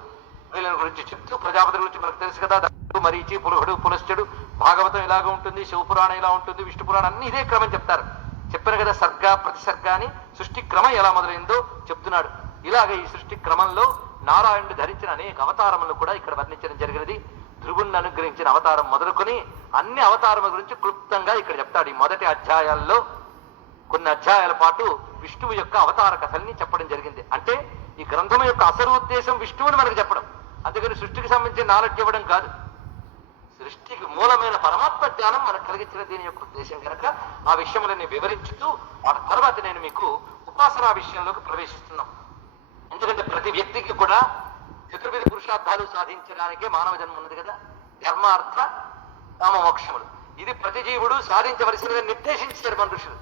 వీళ్ళని గురించి చెప్తూ, ప్రజాపతుల గురించి మనకు తెలుసు కదా, మరీచి, పులుహుడు, పులశ్చుడు, భాగవతం ఇలాగ ఉంటుంది, శివపురాణం ఇలా ఉంటుంది, విష్ణు పురాణం అన్ని ఇదే క్రమం చెప్తారు. చెప్పారు కదా, సర్గ ప్రతిసర్గ అని. సృష్టి క్రమం ఎలా మొదలైందో చెప్తున్నాడు. ఇలాగ ఈ సృష్టి క్రమంలో నారాయణుడు ధరించిన అనేక అవతారములు కూడా ఇక్కడ వర్ణించడం జరిగినది. ధ్రువుణ్ణి అనుగ్రహించిన అవతారం మొదలుకొని అన్ని అవతారముల గురించి క్లుప్తంగా ఇక్కడ చెప్తాడు. ఈ మొదటి అధ్యాయాల్లో కొన్ని అధ్యాయాల పాటు విష్ణువు యొక్క అవతార కథల్ని చెప్పడం జరిగింది. అంటే ఈ గ్రంథం యొక్క అసలు ఉద్దేశం విష్ణువుని మనకు చెప్పడం, అందుకని సృష్టికి సంబంధించిన నాలెడ్జ్ ఇవ్వడం కాదు. సృష్టికి మూలమైన పరమాత్మ జ్ఞానం మనకు కలిగించిన దీని యొక్క ఉద్దేశం కనుక ఆ విషయములని వివరించుతూ ఆ తర్వాత నేను మీకు ఉపాసనా విషయంలోకి ప్రవేశిస్తున్నాం. ఎందుకంటే ప్రతి వ్యక్తికి కూడా చతుర్విధ పురుషార్థాలు సాధించడానికే మానవ జన్మ ఉన్నది కదా. ధర్మ, అర్థ, కామ, మోక్షములు. ఇది ప్రతి జీవుడు సాధించవలసినది నిర్దేశించారు మన ఋషులు.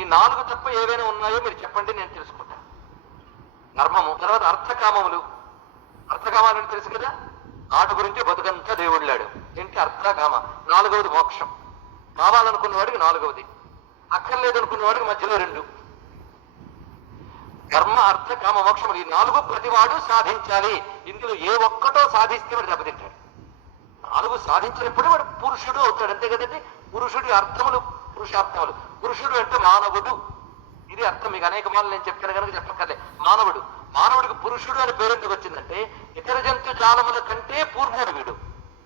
ఈ 4 తప్ప ఏవైనా ఉన్నాయో మీరు చెప్పండి, నేను తెలుసుకుంటాను. ధర్మము, తర్వాత అర్థకామములు. అర్థకామాలని తెలుసు కదా, ఆట గురించి బతుకంతా దేవుళ్ళాడు. ఏంటి అర్థకామ. 4వది మోక్షం. కావాలనుకున్న వాడికి 4వది, అక్కర్లేదనుకున్న వాడికి మధ్యలో 2. ధర్మ, అర్థ, కామ, మోక్షములు, ఈ 4 ప్రతివాడు సాధించాలి. ఇందులో ఏ ఒక్కటో సాధిస్తే వాడు దెబ్బతింటాడు. 4 సాధించినప్పుడు వాడు పురుషుడు అవుతాడు, అంతే కదండి. పురుషుడి అర్థములు పురుషార్థములు. పురుషుడు అంటే మానవుడు, ఇది అర్థం. మీకు అనేక మార్లు నేను చెప్పాను కనుక చెప్పక్కర్లే. మానవుడు, మానవుడికి పురుషుడు అని పేరు ఎందుకు వచ్చిందంటే ఇతర జంతు జాలముల కంటే పూర్ణుడు వీడు,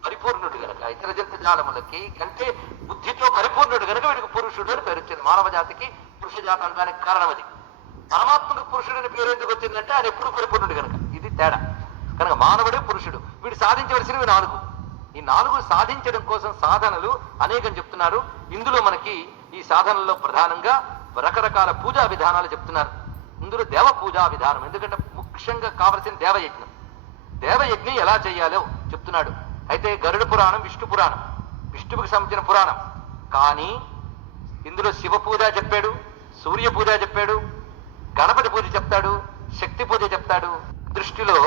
పరిపూర్ణుడు కనుక. ఇతర జంతు జాలములకి కంటే బుద్ధితో పరిపూర్ణుడు కనుక వీడికి పురుషుడు అని పేరు వచ్చింది. మానవ జాతికి పురుష జాతి అనడానికి కారణం అది. పరమాత్మకు పురుషుడిని పేరు ఎందుకు వచ్చిందంటే ఆయన ఎప్పుడు పరిపూర్ణుడు కనుక. ఇది తేడా. కనుక మానవుడే పురుషుడు. వీడు సాధించవలసినవి 4. ఈ 4 సాధించడం కోసం సాధనలు అనేకం చెప్తున్నారు. ఇందులో మనకి ఈ సాధనల్లో ప్రధానంగా రకరకాల పూజా విధానాలు చెప్తున్నారు. ఇందులో దేవ పూజా విధానం, ఎందుకంటే ముఖ్యంగా కావలసిన దేవయజ్ఞం. దేవయజ్ఞం ఎలా చేయాలో చెప్తున్నాడు. అయితే గరుడ పురాణం విష్ణు పురాణం, విష్ణువుకి సంబంధించిన పురాణం. కానీ ఇందులో శివ పూజ చెప్పాడు, సూర్య పూజ చెప్పాడు, గణపతి పూజ చెప్తాడు, శక్తి పూజ చెప్తాడు. దృష్టిలో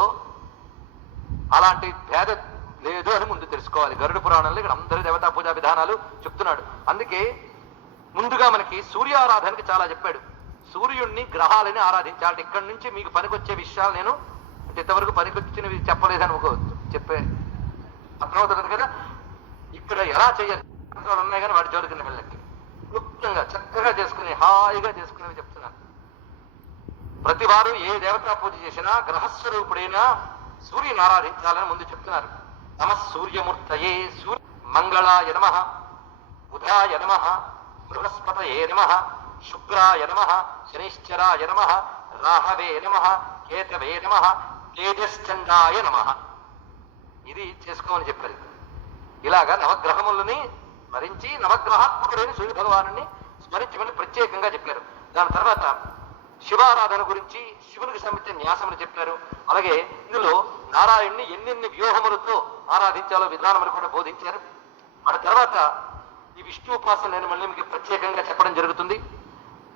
అలాంటి భేద లేదు అని ముందు తెలుసుకోవాలి. గరుడ పురాణంలో ఇక్కడ అందరి దేవతా పూజా విధానాలు చెప్తున్నాడు. అందుకే ముందుగా మనకి సూర్యారాధనకి చాలా చెప్పాడు. సూర్యుడిని గ్రహాలని ఆరాధించాలి. ఇక్కడి నుంచి మీకు పనికొచ్చే విషయాలు నేను అంటే ఇంతవరకు పనికొచ్చినవి చెప్పలేదని చెప్పే అర్థమవుతుంది కదా. ఇక్కడ ఎలా చేయాలి ఉన్నాయి కానీ వాటి జోలికి వెళ్ళకి క్లుప్తంగా చక్కగా చేసుకుని హాయిగా చేసుకునేవి చెప్తున్నాను. ప్రతి వారు ఏ దేవతా పూజ చేసినా గ్రహస్వరూపుడైనా సూర్యుని ఆరాధించాలని ముందు చెప్తున్నారు. నమ సూర్యమూర్తయే సూర్య మంగళాయ నమః, బుధాయ నమః, బృహస్పతయే నమః, శుక్రాయ నమః, శనిశ్చరాయ నమః, రాహవే నమః, కేతవే నమః, తేజశ్చండాయ నమః. ఇది చేసుకోమని చెప్పారు. ఇలాగా నవగ్రహములని స్మరించి నవగ్రహాత్మకుడైన సూర్య భగవాను స్మరించమని ప్రత్యేకంగా చెప్పారు. దాని తర్వాత శివారాధన గురించి శివునికి సంబంధించిన న్యాసములు చెప్పారు. అలాగే ఇందులో నారాయణ్ణి ఎన్నెన్ని వ్యూహములతో ఆరాధించాలో విధానములు కూడా బోధించారు. ఆ తర్వాత ఈ విష్ణు ఉపాసన నేను మళ్ళీ మీకు ప్రత్యేకంగా చెప్పడం జరుగుతుంది.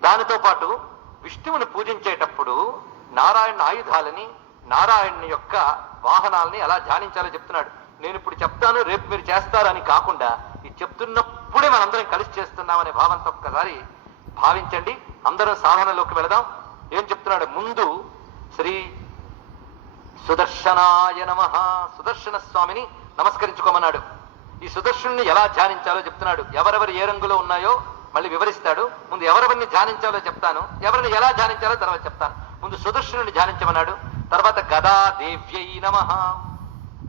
దానితో పాటు విష్ణువుని పూజించేటప్పుడు నారాయణ ఆయుధాలని, నారాయణ యొక్క వాహనాలని ఎలా ధ్యానించాలో చెప్తున్నాడు. నేను ఇప్పుడు చెప్తాను, రేపు మీరు చేస్తారని కాకుండా ఇది చెప్తున్నప్పుడే మనందరం కలిసి చేస్తున్నామనే భావంతో ఒక్కసారి భావించండి. అందరం సాధనలోకి వెళదాం. ఏం చెప్తున్నాడు? ముందు శ్రీ సుదర్శనాయ నమః, సుదర్శన స్వామిని నమస్కరించుకోమన్నాడు. ఈ సుదర్శనుని ఎలా ధ్యానించాలో చెప్తున్నాడు. ఎవరెవరు ఏ రంగులో ఉన్నాయో మళ్ళీ వివరిస్తాడు. ముందు ఎవరెవరిని ధ్యానించాలో చెప్తాను, ఎవరిని ఎలా ధ్యానించాలో తర్వాత చెప్తాను. ముందు సుదర్శనుని ధ్యానించమన్నాడు. తర్వాత గదాదేవ్యై నమః,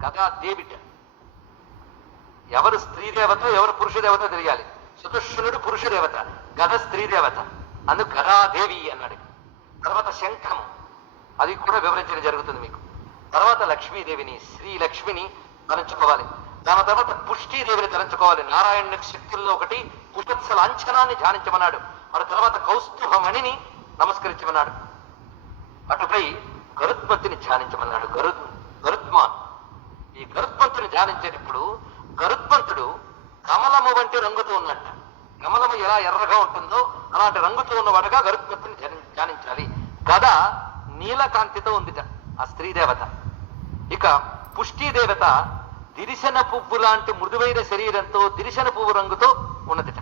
గదాదేవిట ఎవరు స్త్రీ దేవత ఎవరు పురుష దేవత తెలియాలి. సుదర్శనుడు పురుష దేవత, గద స్త్రీ దేవత, అందుకు గదాదేవి అన్నాడు. తర్వాత శంఖము, అది కూడా వివరించడం జరుగుతుంది మీకు. తర్వాత లక్ష్మీదేవిని, శ్రీ లక్ష్మిని తలంచుకోవాలి. దాని తర్వాత పుష్టిదేవిని తలంచుకోవాలి. నారాయణ శక్తుల్లో ఒకటి పుష్పత్స లాంఛనాన్ని ధ్యానించమన్నాడు. ఆ తర్వాత కౌస్తుభమణిని నమస్కరించమన్నాడు. అటుపై గరుత్మంతుని ధ్యానించమన్నాడు. గరుత్మాన్. ఈ గరుత్మంతుని ధ్యానించేటప్పుడు గరుత్మంతుడు కమలము వంటి రంగుతో ఉన్నట్ట. కమలము ఎలా ఎర్రగా ఉంటుందో అలాంటి రంగుతో ఉన్నవాడుగా గరుత్మంతుని ధ్యానించాలి. గద నీలకాంతితో ఉందిట ఆ స్త్రీ దేవత. ఇక పుష్టి దేవత దిరిశన పువ్వు లాంటి మృదువైన శరీరంతో దిరిశన పువ్వు రంగుతో ఉన్నదిట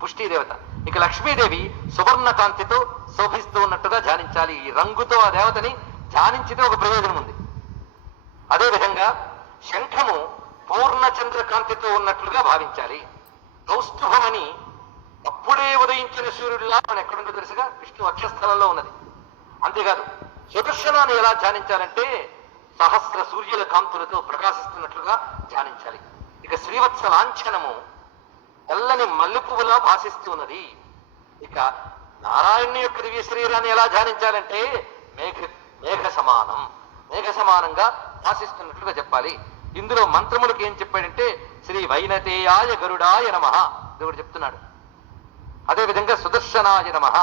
పుష్టి దేవత. ఇక లక్ష్మీదేవి సువర్ణ కాంతితో శోభిస్తూ ఉన్నట్టుగా ధ్యానించాలి. ఈ రంగుతో ఆ దేవతని ధ్యానించితే ఒక ప్రయోజనం ఉంది. అదేవిధంగా శంఖము పూర్ణచంద్ర కాంతితో ఉన్నట్లుగా భావించాలి. కౌస్తుభమని అప్పుడే ఉదయించిన సూర్యుడిలా మనం ఎక్కడుందో తెలుసుగా, విష్ణు అక్షస్థలంలో ఉన్నది. అంతేకాదు సుదర్శనాన్ని ఎలా ధ్యానించాలంటే సహస్ర సూర్యుల కాంతులతో ప్రకాశిస్తున్నట్లుగా ధ్యానించాలి. ఇక శ్రీవత్స లాంఛనము తెల్లని మల్లె పువ్వులా భాషిస్తున్నది. ఇక నారాయణ యొక్క దివ్య శరీరాన్ని ఎలా ధ్యానించాలంటే మేఘ సమానం, మేఘ సమానంగా భాషిస్తున్నట్లుగా చెప్పాలి. ఇందులో మంత్రములకు ఏం చెప్పాడంటే శ్రీ వైనతేయాయ గరుడాయ నమః దేవుడు చెప్తున్నాడు. అదేవిధంగా సుదర్శనాయ నమః,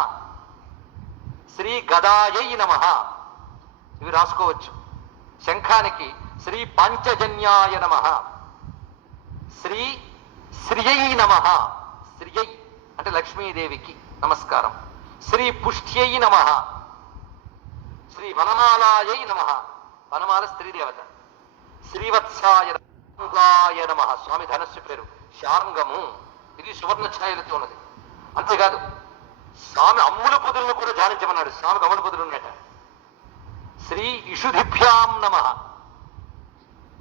శ్రీ గదాయై నమః ఇవి రాసుకోవచ్చు. శంఖానికి శ్రీ పాంచజన్యాయ నమః, శ్రీ శ్రియై నమః, శ్రియై అంటే లక్ష్మీదేవికి నమస్కారం. శ్రీ పుష్ట్యై నమః, శ్రీ వనమాలాయై నమః, వనమాల స్త్రీ దేవత. శ్రీవత్సాయ నమః, స్వామి ధనస్సు పేరు శార్ంగము, ఇది సువర్ణ ఛాయలతో ఉన్నది. అంతేకాదు స్వామి అమ్ముల పొదులను కూడా ధ్యానించమన్నాడు. స్వామికి అమ్ముల పొదులు ఉన్నట. శ్రీ ఇషుధిభ్యాం నమః,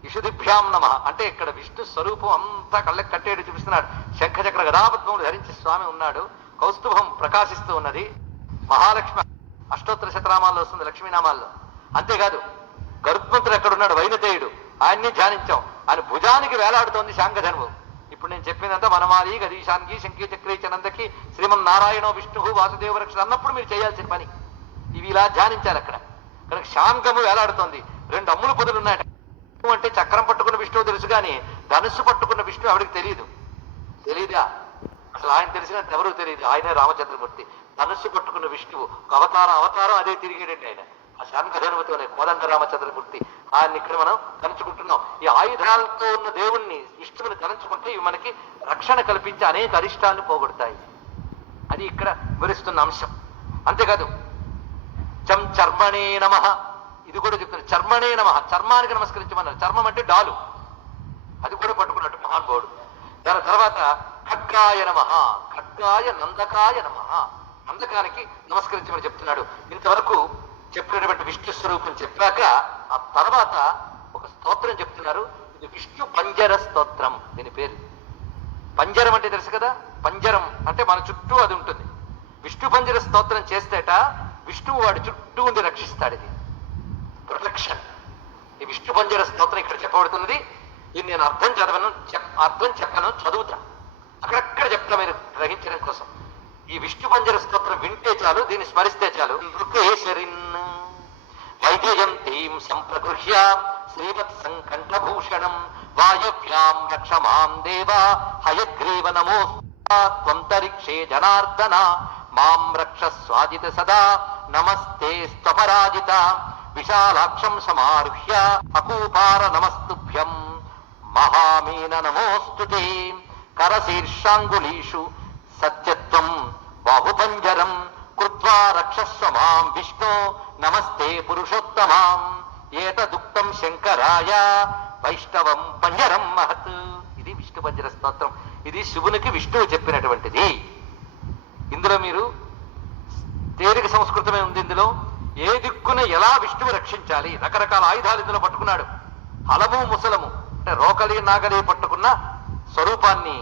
ఇషుధిభ్యాం నమః అంటే ఇక్కడ విష్ణు స్వరూపం అంతా కళ్ళకి కట్టేడు చూపిస్తున్నాడు. శంఖచక్ర గదాపద్మములు ధరించి స్వామి ఉన్నాడు. కౌస్తుభం ప్రకాశిస్తూ ఉన్నది. మహాలక్ష్మి అష్టోత్తర శతనామాల్లో వస్తుంది, లక్ష్మీనామాల్లో. అంతేకాదు గరుత్మంతుడు ఎక్కడున్నాడు? వైనతేయుడు, ఆయన్ని ధ్యానించాం. ఆయన భుజానికి వేలాడుతోంది శాంఖధనువు. ఇప్పుడు నేను చెప్పినంత వనమాలి గదీశాన్కి శంఖీ చక్రీ చనందకి శ్రీమన్నారాయణ విష్ణు వాసుదేవ రక్షణ అన్నప్పుడు మీరు చేయాల్సిన పని ఇవి ఇలా ధ్యానించాలి. అక్కడ కనుక శాంఖము వేలాడుతోంది. 2 అమ్ముల పొదులు ఉన్నాయట. అంటే చక్రం పట్టుకున్న విష్ణువు తెలుసు కానీ ధనుస్సు పట్టుకున్న విష్ణు ఆవిడికి తెలీదా? అసలు ఆయన తెలిసినట్టు ఎవరికి తెలియదు. ఆయనే రామచంద్రమూర్తి. ధనుస్సు పట్టుకున్న విష్ణువు ఒక అవతారం అదే తిరిగేటండి ఆయన. ఆ శాంతధనుమతి అనే కోదండ రామచంద్రమూర్తి. ఆయన్ని ఇక్కడ మనం తలుచుకుంటున్నాం. ఈ ఆయుధాలతో ఉన్న దేవుణ్ణి విష్ణువుని తలంచుకుంటే ఇవి మనకి రక్షణ కల్పించి అనేక అరిష్టాన్ని పోగొడతాయి. అది ఇక్కడ వివరిస్తున్న అంశం. అంతేకాదు చర్మణే నమః, ఇది కూడా చెప్తున్నారు. చర్మణే నమః, చర్మానికి నమస్కరించమన్నారు. చర్మం అంటే డాలు, అది కూడా పట్టుకున్నట్టు మహానుభావుడు. దాని తర్వాత ఖడ్గాయ నమః, ఖడ్గాయ నందకాయ నమః, నందకానికి నమస్కరించమని చెప్తున్నాడు. ఇంతవరకు చెప్పినటువంటి విష్ణు స్వరూపం చెప్పాక ఆ తర్వాత ఒక స్తోత్రం చెప్తున్నారు. ఇది విష్ణు పంజర స్తోత్రం. దీని పేరు పంజరం. అంటే తెలుసు కదా, పంజరం అంటే మన చుట్టూ అది ఉంటుంది. విష్ణు పంజర స్తోత్రం చేస్తేట విష్ణువు వాడి చుట్టూ ఉండి రక్షిస్తాడు. ఇది ప్రొటెక్షన్. ఈ విష్ణు పంజర స్తోత్రం ఇక్కడ చెప్పబడుతున్నది. ఇది నేను అర్థం చెప్పను, చదువుతా. అక్కడక్కడ చెప్తా మీరు గ్రహించడం కోసం. ఈ విష్ణు పంజర స్తోత్రం వింటే చాలు, దీన్ని స్మరిస్తే చాలు. నృకేశరిన్ వైజయంతీం సంప్రగృహ్య శ్రీవత్ సంకంఠభూషణం వాయవ్యాం రక్షమాం దేవా హయగ్రీవ నమోస్తరిక్షే జనార్దన మాం రక్షస్వాజిత సదా నమస్తే స్వపరాజిత విశాలాక్షం సమారుహ్య అకూపార నమస్తుభ్యం మహామీన నమోస్తుతే కరశీర్షాంగులీషు సత్యత్వం బాహుపంజరం కృత్వా రక్షస్వ మాం విష్ణు నమస్తే పురుషోత్తమాం ఏతదుక్తం శంకరాయ వైష్ణవం పంజరం మహత్. ఇది విష్ణు పంజర స్తోత్రం. ఇది శివునికి విష్ణువు చెప్పినటువంటిది. ఇందులో మీరు తేలిక సంస్కృతమే ఉంది. ఇందులో ఏ దిక్కున ఎలా విష్ణువు రక్షించాలి, రకరకాల ఆయుధాలు ఇందులో పట్టుకున్నాడు. హలము ముసలము అంటే రోకలి నాగలి పట్టుకున్న స్వరూపాన్ని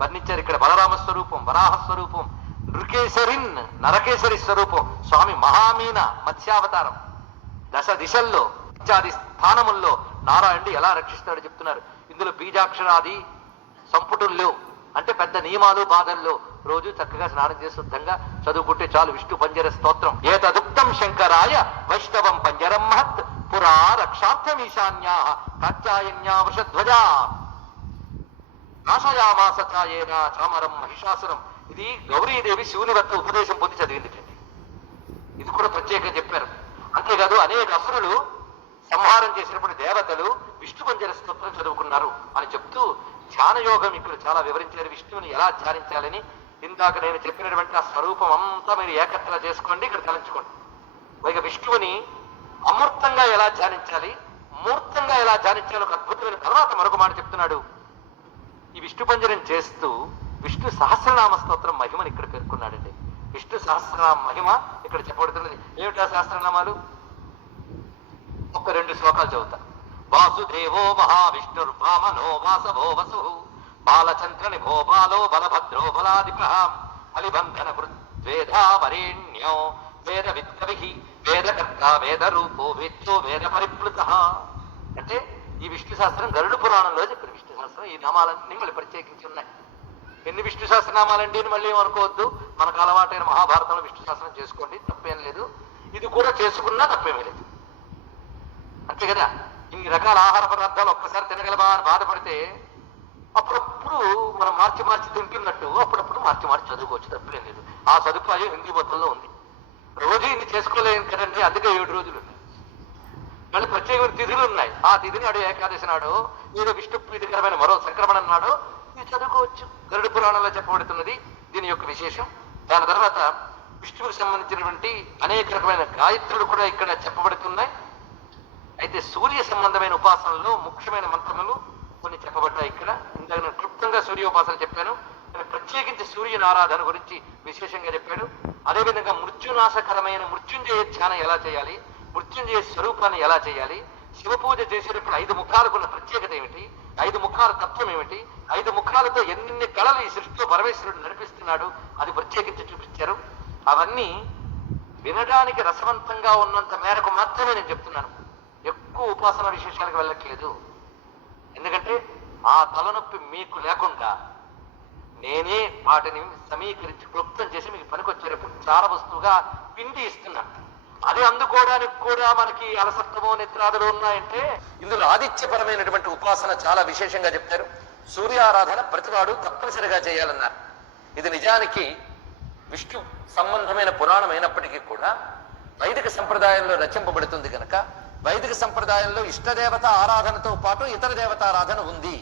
వర్ణించారు. ఇక్కడ బలరామ స్వరూపం, వరాహ స్వరూపం, నృకేశరిన్ నరకేశరి స్వరూపం, స్వామి మహామీన మత్స్యావతారం, దశ దిశల్లో ఇత్యాది స్థానముల్లో నారాయణుడు ఎలా రక్షిస్తాడో చెప్తున్నారు. ఇందులో బీజాక్షరాది సంపుటుల్లో అంటే పెద్ద నియమాలు బాధల్లో రోజు చక్కగా స్నానం చేసి శుద్ధంగా చదువుకుంటే చాలు విష్ణు పంజర స్తోత్రం. ఏతదుక్తం శంకరాయ వైష్ణవం పంజరం మహత్ పురా రక్షార్థమీశాన్యా కాత్యాయన్యా వృషధ్వజా నాశయామాసచాయేన చామరం మహిషాసురం. ఇది గౌరీదేవి శివుని వద్ద ఉపదేశం పొంది చదివిందిటండి. ఇది కూడా ప్రత్యేకంగా చెప్పారు. అంతేకాదు అనేక అసురులు సంహారం చేసినప్పుడు దేవతలు విష్ణు పంజర స్తోత్రం చదువుకున్నారు అని చెప్తూ ధ్యాన యోగం ఇక్కడ చాలా వివరించారు. విష్ణువుని ఎలా ధ్యానించాలని ఇందాక నేను చెప్పినటువంటి ఆ స్వరూపం అంతా మీరు ఏకత్ర చేసుకోండి, ఇక్కడ తలంచుకోండి. పైగా విష్ణువుని అమూర్తంగా ఎలా ధ్యానించాలి, మూర్తంగా ఎలా ధ్యానించాలి ఒక అద్భుతమైన తర్వాత మరొక మాట చెప్తున్నాడు. ఈ విష్ణు పంజరం చేస్తూ విష్ణు సహస్రనామ స్తోత్రం మహిమని ఇక్కడ పేర్కొన్నాడండి. విష్ణు సహస్రనామ మహిమ ఇక్కడ చెప్పబడుతున్నది. ఏమిటా సహస్రనామాలు? ఒక 2 శ్లోకాలు చదువుతా. వాసుదేవో మహావిష్ణుర్వామనో వాసవో వసు బాలచంద్రని భోపాలో బలభద్రో బలాధిప అలిబంధన కృద్వేదా వరేణ్యో వేద విద్కవి వేదకర్త వేద రూపో వేద్యో వేద పరిప్లుత. అంటే ఈ విష్ణు శాస్త్రం గరుడ పురాణంలో చెప్పిన విష్ణు శాస్త్రం. ఈ నామాలన్నీ మళ్ళీ ప్రత్యేకించి ఉన్నాయి. ఎన్ని విష్ణు సహస్రనామాలండి అని మళ్ళీ ఏమనుకోవద్దు. మనకు అలవాటైన మహాభారతంలో విష్ణు సహస్రం చేసుకోండి, తప్పేం లేదు. ఇది కూడా చేసుకున్నా తప్పేమీ లేదు. అంతే కదా. ఇన్ని రకాల ఆహార పదార్థాలు ఒక్కసారి తినగలమా అని బాధపడితే అప్పుడప్పుడు మనం మార్చి తింటున్నట్టు అప్పుడప్పుడు మార్చి చదువుకోవచ్చు, తప్పేం లేదు. ఆ సదుపాయం హిందీ బొత్తల్లో ఉంది. రోజు ఇన్ని చేసుకోలేము కదండి, అందుకే 7 రోజులు ఉన్నాయి. మళ్ళీ ప్రత్యేకమైన తిథులు ఉన్నాయి. ఆ తిథిని నాడు ఏకాదశి నాడు ఏదో విష్ణు ప్రీతికరమైన మరో సంక్రమణం నాడు ఇది చదువుకోవచ్చు. గరుడ పురాణంలో చెప్పబడుతున్నది దీని యొక్క విశేషం. దాని తర్వాత విష్ణువుకు సంబంధించినటువంటి అనేక రకమైన గాయత్రులు కూడా ఇక్కడ చెప్పబడుతున్నాయి. అయితే సూర్య సంబంధమైన ఉపాసనలో ముఖ్యమైన మంత్రములు కొన్ని చెప్పబడ్డాయి ఇక్కడ. ఇందాక నేను క్లుప్తంగా సూర్యోపాసన చెప్పాను. ప్రత్యేకించి సూర్యనారాధన గురించి విశేషంగా చెప్పాడు. అదేవిధంగా మృత్యునాశకరమైన మృత్యుంజయ ధ్యానం ఎలా చేయాలి, మృత్యుంజయ స్వరూపాన్ని ఎలా చేయాలి, శివ పూజ చేసేటప్పుడు 5 ముఖాలకున్న ప్రత్యేకత ఏమిటి, 5 ముఖాల తత్వం ఏమిటి, 5 ముఖాలతో ఎన్ని కళలు ఈ సృష్టిలో పరమేశ్వరుడు నడిపిస్తున్నాడు అది ప్రత్యేకించి చూపించారు. అవన్నీ వినడానికి రసవంతంగా ఉన్నంత మేరకు మాత్రమే నేను చెప్తున్నాను. ఎక్కువ ఉపాసన విశేషాలకు వెళ్ళట్లేదు. ఎందుకంటే ఆ తలనొప్పి మీకు లేకుండా నేనే వాటిని సమీకరించి క్లుప్తం చేసి మీకు పనికొచ్చేటప్పుడు చాలా వస్తువుగా పిండి ఇస్తున్నాను. అది అందుకోవడానికి కూడా మనకి అలసత్వమో నిద్రాదులు ఉన్నాయంటే ఇందులో ఆదిత్యపరమైనటువంటి ఉపాసన చాలా విశేషంగా చెప్పారు. సూర్యారాధన ప్రతివాడు తప్పనిసరిగా చేయాలన్నారు. ఇది నిజానికి విష్ణు సంబంధమైన పురాణం అయినప్పటికీ కూడా వైదిక సంప్రదాయంలో రచింపబడుతుంది కనుక వైదిక సంప్రదాయంలో ఇష్టదేవత ఆరాధనతో పాటు ఇతర దేవతారాధన ఉంది.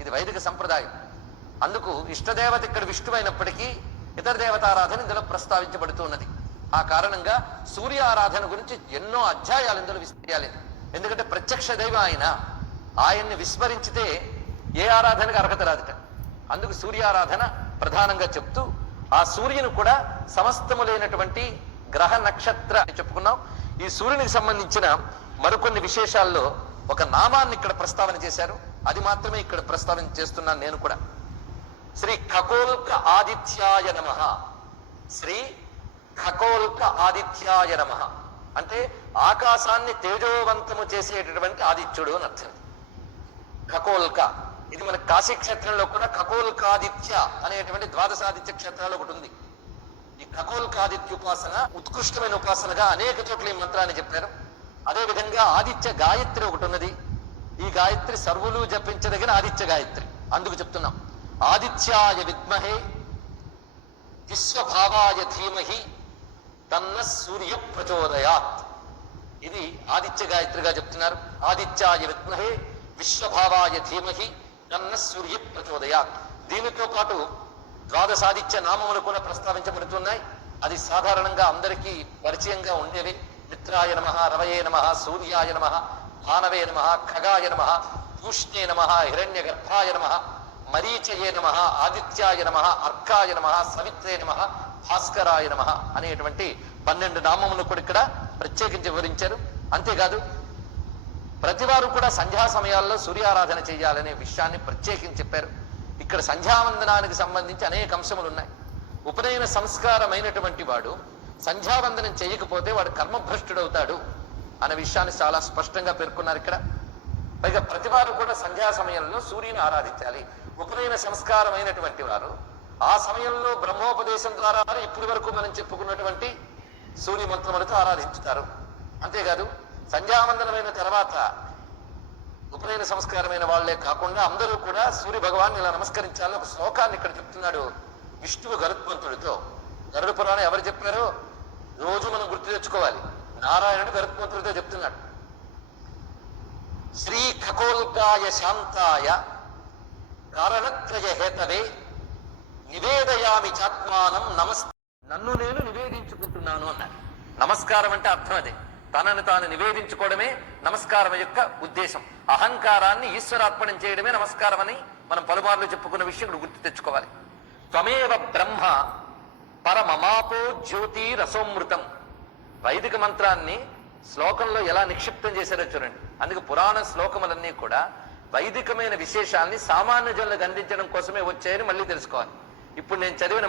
ఇది వైదిక సంప్రదాయం. అందుకు ఇష్టదేవత ఇక్కడ విష్ణువు అయినప్పటికీ ఇతర దేవతారాధన ఇందులో ప్రస్తావించబడుతున్నది. ఆ కారణంగా సూర్య ఆరాధన గురించి ఎన్నో అధ్యాయాలు ఇందులో విస్తరియాలి. ఎందుకంటే ప్రత్యక్ష దైవం ఆయన్ని విస్మరించితే ఏ ఆరాధనకు అర్హత రాదుట. అందుకు సూర్యారాధన ప్రధానంగా చెప్తూ ఆ సూర్యుని కూడా సమస్తము లేనటువంటి గ్రహ నక్షత్ర అని చెప్పుకున్నాం. ఈ సూర్యునికి సంబంధించిన మరికొన్ని విశేషాల్లో ఒక నామాన్ని ఇక్కడ ప్రస్తావన చేశారు. అది మాత్రమే ఇక్కడ ప్రస్తావన చేస్తున్నాను నేను కూడా. శ్రీ ఖగోల్క ఆదిత్యాయ నమః. శ్రీ ఖగోల్క ఆదిత్యాయ నమః అంటే ఆకాశాన్ని తేజోవంతము చేసేటటువంటి ఆదిత్యుడు అని అర్థం. ఖగోల్క ఇది మన కాశీ క్షేత్రంలో కూడా ఖగోల్కాదిత్య అనేటువంటి ద్వాదశాదిత్య క్షేత్రాలు ఒకటి ఉంది. ఈ ఖగోల్కాదిత్య ఉపాసన ఉత్కృష్టమైన ఉపాసనగా అనేక చోట్ల ఈ మంత్రాన్ని చెప్పారు. అదేవిధంగా ఆదిత్య గాయత్రి ఒకటి ఉన్నది. ఈ గాయత్రి సర్వులు జపించదగిన ఆదిత్య గాయత్రి. అందుకు చెప్తున్నాం ఆదిత్యాయ విద్మహే విశ్వభావాయ ధీమహి తన్న సూర్య ప్రచోదయాత్. ఇది ఆదిత్య గాయత్రిగా చెప్తున్నారు. ఆదిత్యాయ విద్మహే విశ్వభావాయ ధీమహి తన్న సూర్య ప్రచోదయాత్. దీనితో పాటు ద్వాదశాదిత్య నామములు కూడా ప్రస్తావించబడుతున్నాయి. అది సాధారణంగా అందరికీ పరిచయంగా ఉండేవి. మిత్రాయ నమః, రవయే నమః, సూర్యాయ నమః, భానవే నమః, ఖగాయ నమః, పూష్ణే నమః, హిరణ్య గర్భాయ నమః, మరీచయే నమః, ఆదిత్యాయ నమః, అర్కాయ నమః, సవిత్రే నమః, భాస్కరాయ నమః అనేటువంటి 12 నామములు కూడా ఇక్కడ ప్రత్యేకించి వివరించారు. అంతేకాదు ప్రతివారు కూడా సంధ్యా సమయాల్లో సూర్యారాధన చేయాలనే విషయాన్ని ప్రత్యేకించి చెప్పారు. ఇక్కడ సంధ్యావందనానికి సంబంధించి అనేక అంశములు ఉన్నాయి. ఉపనయన సంస్కారమైనటువంటి వాడు సంధ్యావందనం చేయకపోతే వాడు కర్మభ్రష్టుడవుతాడు అనే విషయాన్ని చాలా స్పష్టంగా పేర్కొన్నారు ఇక్కడ. పైగా ప్రతివారు కూడా సంధ్యా సమయంలో సూర్యుని ఆరాధించాలి. ఉపనయన సంస్కారమైనటువంటి వారు ఆ సమయంలో బ్రహ్మోపదేశం ద్వారా ఇప్పటి వరకు మనం చెప్పుకున్నటువంటి సూర్య మంత్రములతో ఆరాధించుతారు. అంతేకాదు సంధ్యావందనమైన తర్వాత ఉపనయన సంస్కారమైన వాళ్లే కాకుండా అందరూ కూడా సూర్య భగవాన్ ఇలా నమస్కరించాలని ఒక శ్లోకాన్ని ఇక్కడ చెప్తున్నాడు విష్ణువు గరుత్మంతుడితో. గరుడ పురాణం ఎవరు చెప్పారో రోజు మనం గుర్తు తెచ్చుకోవాలి. నారాయణుడు గరుత్మంతుడితో చెప్తున్నాడు. శ్రీ ఖగోల్కాయ శాంతాయ కారణత్రయ హేతవే నివేదయామి చాత్మానం నన్ను నేను నివేదించుకుంటున్నాను అన్నాడు. నమస్కారం అంటే అర్థం అదే. తనను తాను నివేదించుకోవడమే నమస్కారం యొక్క ఉద్దేశం. అహంకారాన్ని ఈశ్వరార్పణం చేయడమే నమస్కారం అని మనం పలుమార్లు చెప్పుకున్న విషయం ఇక్కడ గుర్తు తెచ్చుకోవాలి. త్వమేవ బ్రహ్మ పరమమాపో జ్యోతి రసోమృతం. వైదిక మంత్రాన్ని శ్లోకంలో ఎలా నిక్షిప్తం చేశారో చూడండి. అందుకే పురాణ శ్లోకములన్నీ కూడా వైదికమైన విశేషాల్ని సామాన్య జనులకు అందించడం కోసమే వచ్చాయని మళ్ళీ తెలుసుకోవాలి. ఇప్పుడు నేను చదివిన